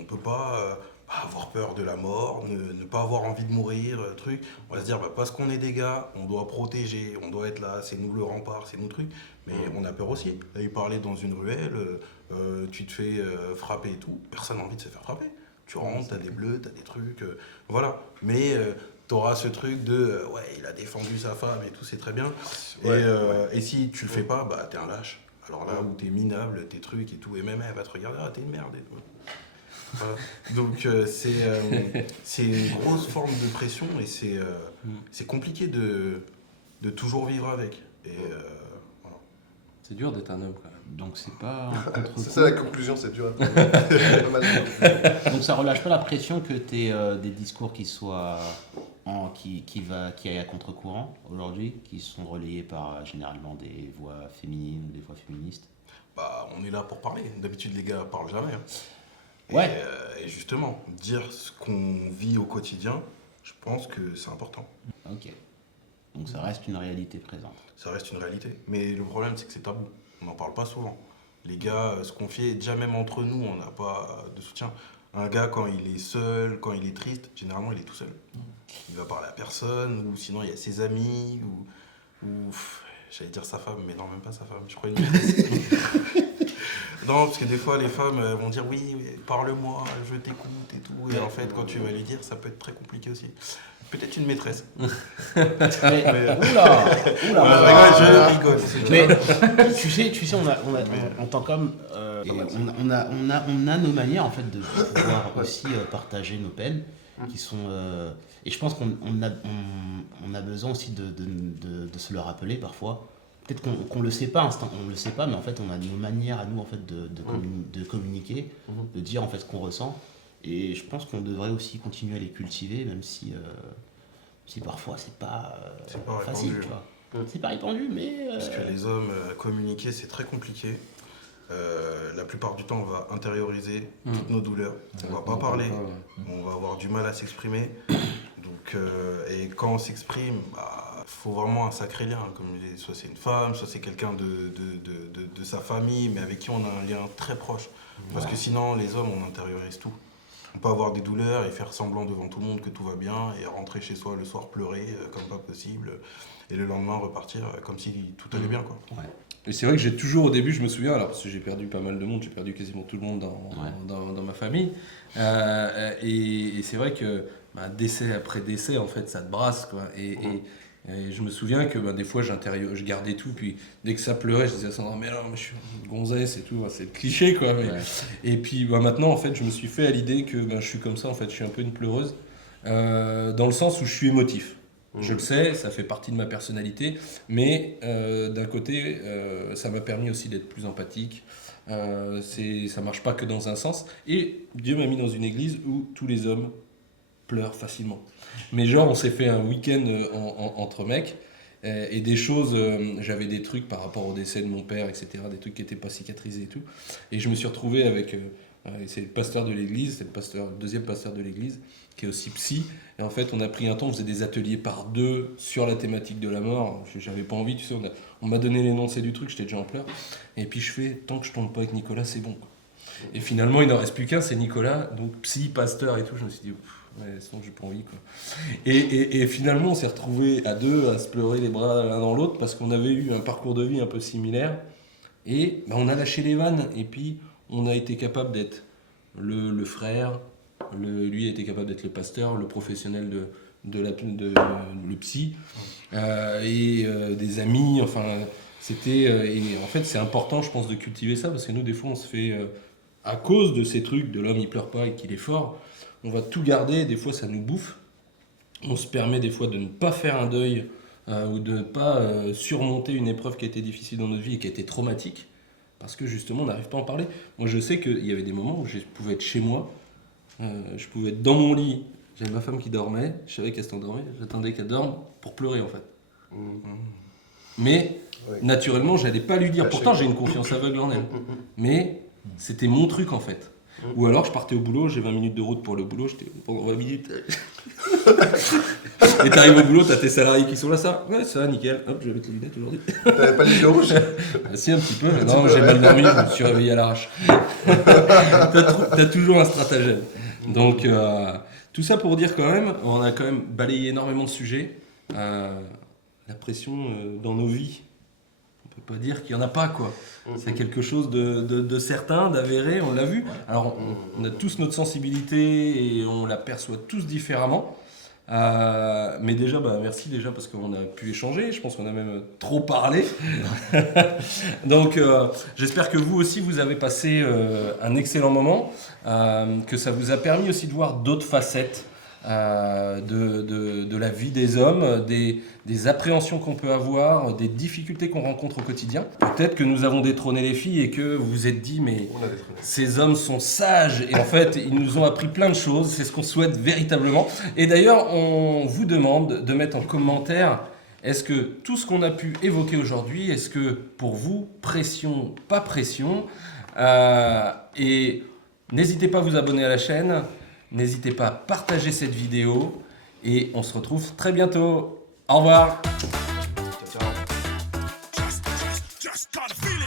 on peut pas avoir peur de la mort, ne pas avoir envie de mourir, truc. On va se dire, bah, parce qu'on est des gars, on doit protéger, on doit être là, c'est nous le rempart, c'est nous le truc. Mais on a peur aussi. Là, il parlait dans une ruelle, tu te fais frapper et tout, personne n'a envie de se faire frapper. Tu rentres, t'as des bleus, t'as des trucs, voilà. Mais t'auras ce truc de, ouais, il a défendu sa femme et tout, c'est très bien. Et si tu le fais pas, bah t'es un lâche. Alors là où t'es minable, tes trucs et tout, et même elle va te regarder, ah t'es une merde et tout. Voilà. Donc c'est une grosse forme de pression et c'est compliqué de toujours vivre avec. Et voilà. C'est dur d'être un homme, quand même. Donc c'est pas un contre-coup. C'est ça la conclusion, c'est dur. Pas mal. Donc ça relâche pas la pression que tu aies des discours qui soient qui aillent à contre-courant aujourd'hui, qui sont relayés par généralement des voix féminines ou des voix féministes. Bah, on est là pour parler. D'habitude, les gars parlent jamais. Hein. Ouais. Et justement, dire ce qu'on vit au quotidien, je pense que c'est important. Ok. Donc ça reste une réalité présente. Ça reste une réalité. Mais le problème, c'est que c'est tabou. On n'en parle pas souvent. Les gars se confient, déjà même entre nous, on n'a pas de soutien. Un gars, quand il est seul, quand il est triste, généralement, il est tout seul. Il va parler à personne, ou sinon, il y a ses amis, ou j'allais dire sa femme, mais non, même pas sa femme. Je crois une Non, parce que des fois, les femmes vont dire oui, parle-moi, je t'écoute et tout. Et en fait, quand tu vas lui dire, ça peut être très compliqué aussi. Peut-être une maîtresse. Oula, Je rigole. Mais tu sais, on entend comme et on a nos manières en fait de pouvoir aussi partager nos peines qui sont et je pense qu'on a besoin aussi de se le rappeler parfois. Peut-être qu'on le sait pas, on le sait pas, mais en fait on a nos manières à nous en fait de communiquer, de dire en fait ce qu'on ressent. Et je pense qu'on devrait aussi continuer à les cultiver, même si parfois c'est pas facile, répandu. tu vois. C'est pas répandu, mais Parce que les hommes, communiquer, c'est très compliqué. La plupart du temps, on va intérioriser toutes nos douleurs. On va pas parler, on va avoir du mal à s'exprimer. Donc, et quand on s'exprime, faut vraiment un sacré lien. Comme je disais, soit c'est une femme, soit c'est quelqu'un de sa famille, mais avec qui on a un lien très proche. Parce que sinon, les hommes, on intériorise tout. On peut avoir des douleurs et faire semblant devant tout le monde que tout va bien et rentrer chez soi le soir pleurer comme pas possible et le lendemain repartir comme si tout allait bien, quoi. ouais. Et c'est vrai que j'ai toujours, au début, je me souviens, alors parce que j'ai perdu pas mal de monde, j'ai perdu quasiment tout le monde dans ma famille. Et c'est vrai que décès après décès, en fait, ça te brasse, quoi. Et je me souviens que des fois, je gardais tout, puis dès que ça pleurait, je disais à Sandra, mais non, mais je suis une gonzesse et tout, c'est le cliché, quoi. Mais... Ouais. Et puis maintenant, en fait, je me suis fait à l'idée que je suis comme ça, en fait, je suis un peu une pleureuse, dans le sens où je suis émotif. Je le sais, ça fait partie de ma personnalité, mais d'un côté, ça m'a permis aussi d'être plus empathique. Ça marche pas que dans un sens. Et Dieu m'a mis dans une église où tous les hommes pleurent facilement. Mais genre, on s'est fait un week-end entre mecs, et des choses, j'avais des trucs par rapport au décès de mon père, etc., des trucs qui n'étaient pas cicatrisés et tout. Et je me suis retrouvé avec Et c'est le pasteur de l'église, c'est le deuxième pasteur de l'église, qui est aussi psy. Et en fait, on a pris un temps, on faisait des ateliers par 2 sur la thématique de la mort. J'avais pas envie, tu sais, on m'a donné l'énoncé du truc, j'étais déjà en pleurs. Et puis je fais, tant que je tombe pas avec Nicolas, c'est bon, quoi. Et finalement, il n'en reste plus qu'un, c'est Nicolas, donc psy, pasteur et tout. Je me suis dit, ouais, sinon j'ai pas envie, quoi. Et finalement, on s'est retrouvés à 2 à se pleurer les bras l'un dans l'autre parce qu'on avait eu un parcours de vie un peu similaire. Et on a lâché les vannes. Et puis, on a été capable d'être le frère, lui a été capable d'être le pasteur, le professionnel le psy, des amis. Enfin, c'était. Et en fait, c'est important, je pense, de cultiver ça parce que nous, des fois, on se fait. À cause de ces trucs, de l'homme il pleure pas et qu'il est fort, on va tout garder, des fois ça nous bouffe. On se permet des fois de ne pas faire un deuil ou de ne pas surmonter une épreuve qui a été difficile dans notre vie et qui a été traumatique, parce que justement on n'arrive pas à en parler. Moi je sais qu'il y avait des moments où je pouvais être chez moi, je pouvais être dans mon lit, j'avais ma femme qui dormait, je savais qu'elle s'endormait, j'attendais qu'elle dorme pour pleurer en fait. Mais naturellement j'allais pas lui dire, pourtant j'ai une confiance aveugle en elle, mais c'était mon truc en fait. Ou alors je partais au boulot, j'ai 20 minutes de route pour le boulot, j'étais pendant 20 minutes. Et t'arrives au boulot, t'as tes salariés qui sont là, ça. Ouais, ça va, nickel. Hop, je vais mettre les lunettes aujourd'hui. T'avais pas les yeux rouges? Si, un petit peu. Non, j'ai mal dormi, je me suis réveillé à l'arrache. T'as toujours un stratagème. Donc, tout ça pour dire quand même, on a quand même balayé énormément de sujets. La pression dans nos vies, on peut pas dire qu'il y en a pas, quoi. C'est quelque chose de certain, d'avéré, on l'a vu. Alors, on a tous notre sensibilité et on la perçoit tous différemment. Mais déjà, merci déjà parce qu'on a pu échanger. Je pense qu'on a même trop parlé. Donc, j'espère que vous aussi, vous avez passé un excellent moment, que ça vous a permis aussi de voir d'autres facettes de la vie des hommes, des appréhensions qu'on peut avoir, des difficultés qu'on rencontre au quotidien. Peut-être que nous avons détrôné les filles et que vous vous êtes dit, mais ces hommes sont sages et en fait, ils nous ont appris plein de choses. C'est ce qu'on souhaite véritablement. Et d'ailleurs, on vous demande de mettre en commentaire, est-ce que tout ce qu'on a pu évoquer aujourd'hui, est-ce que pour vous, pression, pas pression, et n'hésitez pas à vous abonner à la chaîne. N'hésitez pas à partager cette vidéo et on se retrouve très bientôt. Au revoir. Ciao, ciao. Just gotta feel